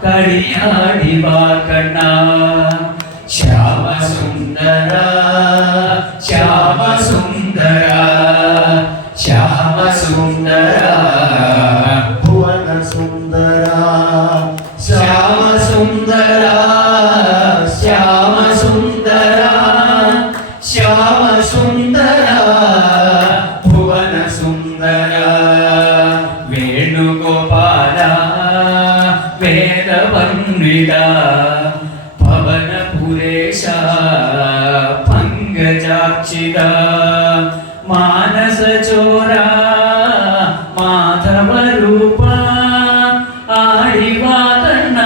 കളിയാടിവാ കണ്ണ ശ്യാമസുന്ദര ശ്യാമസുന്ദര ശ്യാമസുന്ദര ഭുവനസുന്ദര ശ്യാമസുന്ദര ശ്യാമസുന്ദര ശ്യാമസുന്ദര ഭുവനസുന്ദര വേണുഗോപാല വേദവർണ്ണിത പവനപുരേശ പങ്കജാക്ഷിത മാനസചോര മാധവരൂപ ആടിവാ കണ്ണ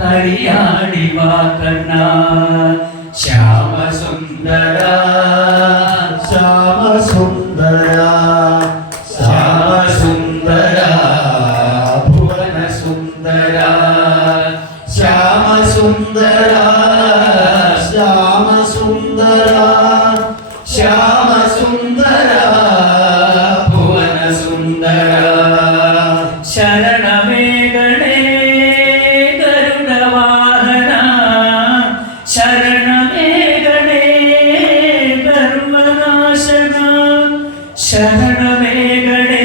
കളിയാടിവാ കണ്ണ ശ്യാമസുന്ദര ശ്യാമസുന്ദര ശ്യാമസുന്ദര ഭുവനസുന്ദര ശ്യാമസുന്ദര ശ്യാമസുന്ദര ശ്യാമസുന്ദര ഭുവനസുന്ദര ശരണമേ ഗണേ ഗരുഡവാഹന ശരണമേ ഗണേ ഗർവനാശന ശരണമേ ഗണേ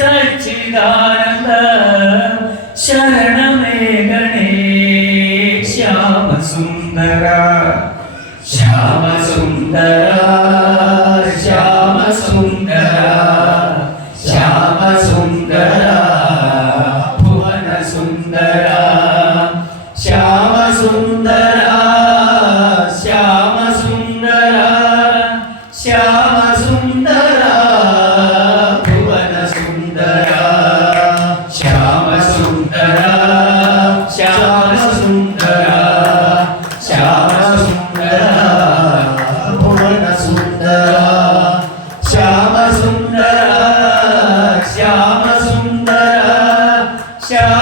സച്ചിദാനന്ദ ശരണമേ ഗണേ ശ്യാമസുന്ദര ശ്യാമസുന്ദര ശ്യാമസുന്ദര ശ്യാമസുന്ദര ഭുവനസുന്ദര ശ്യാമസുന്ദര ശ്യാമസുന്ദര ശ്യാമസുന്ദര ഭുവനസുന്ദര ശ്യാമസുന്ദര ശ്യാമസുന്ദര ശ്യാമസുന്ദര ഭുവനസുന്ദര ശ്യാമസുന്ദര ശ്യാമസുന്ദര ശ്യാമസുന്ദര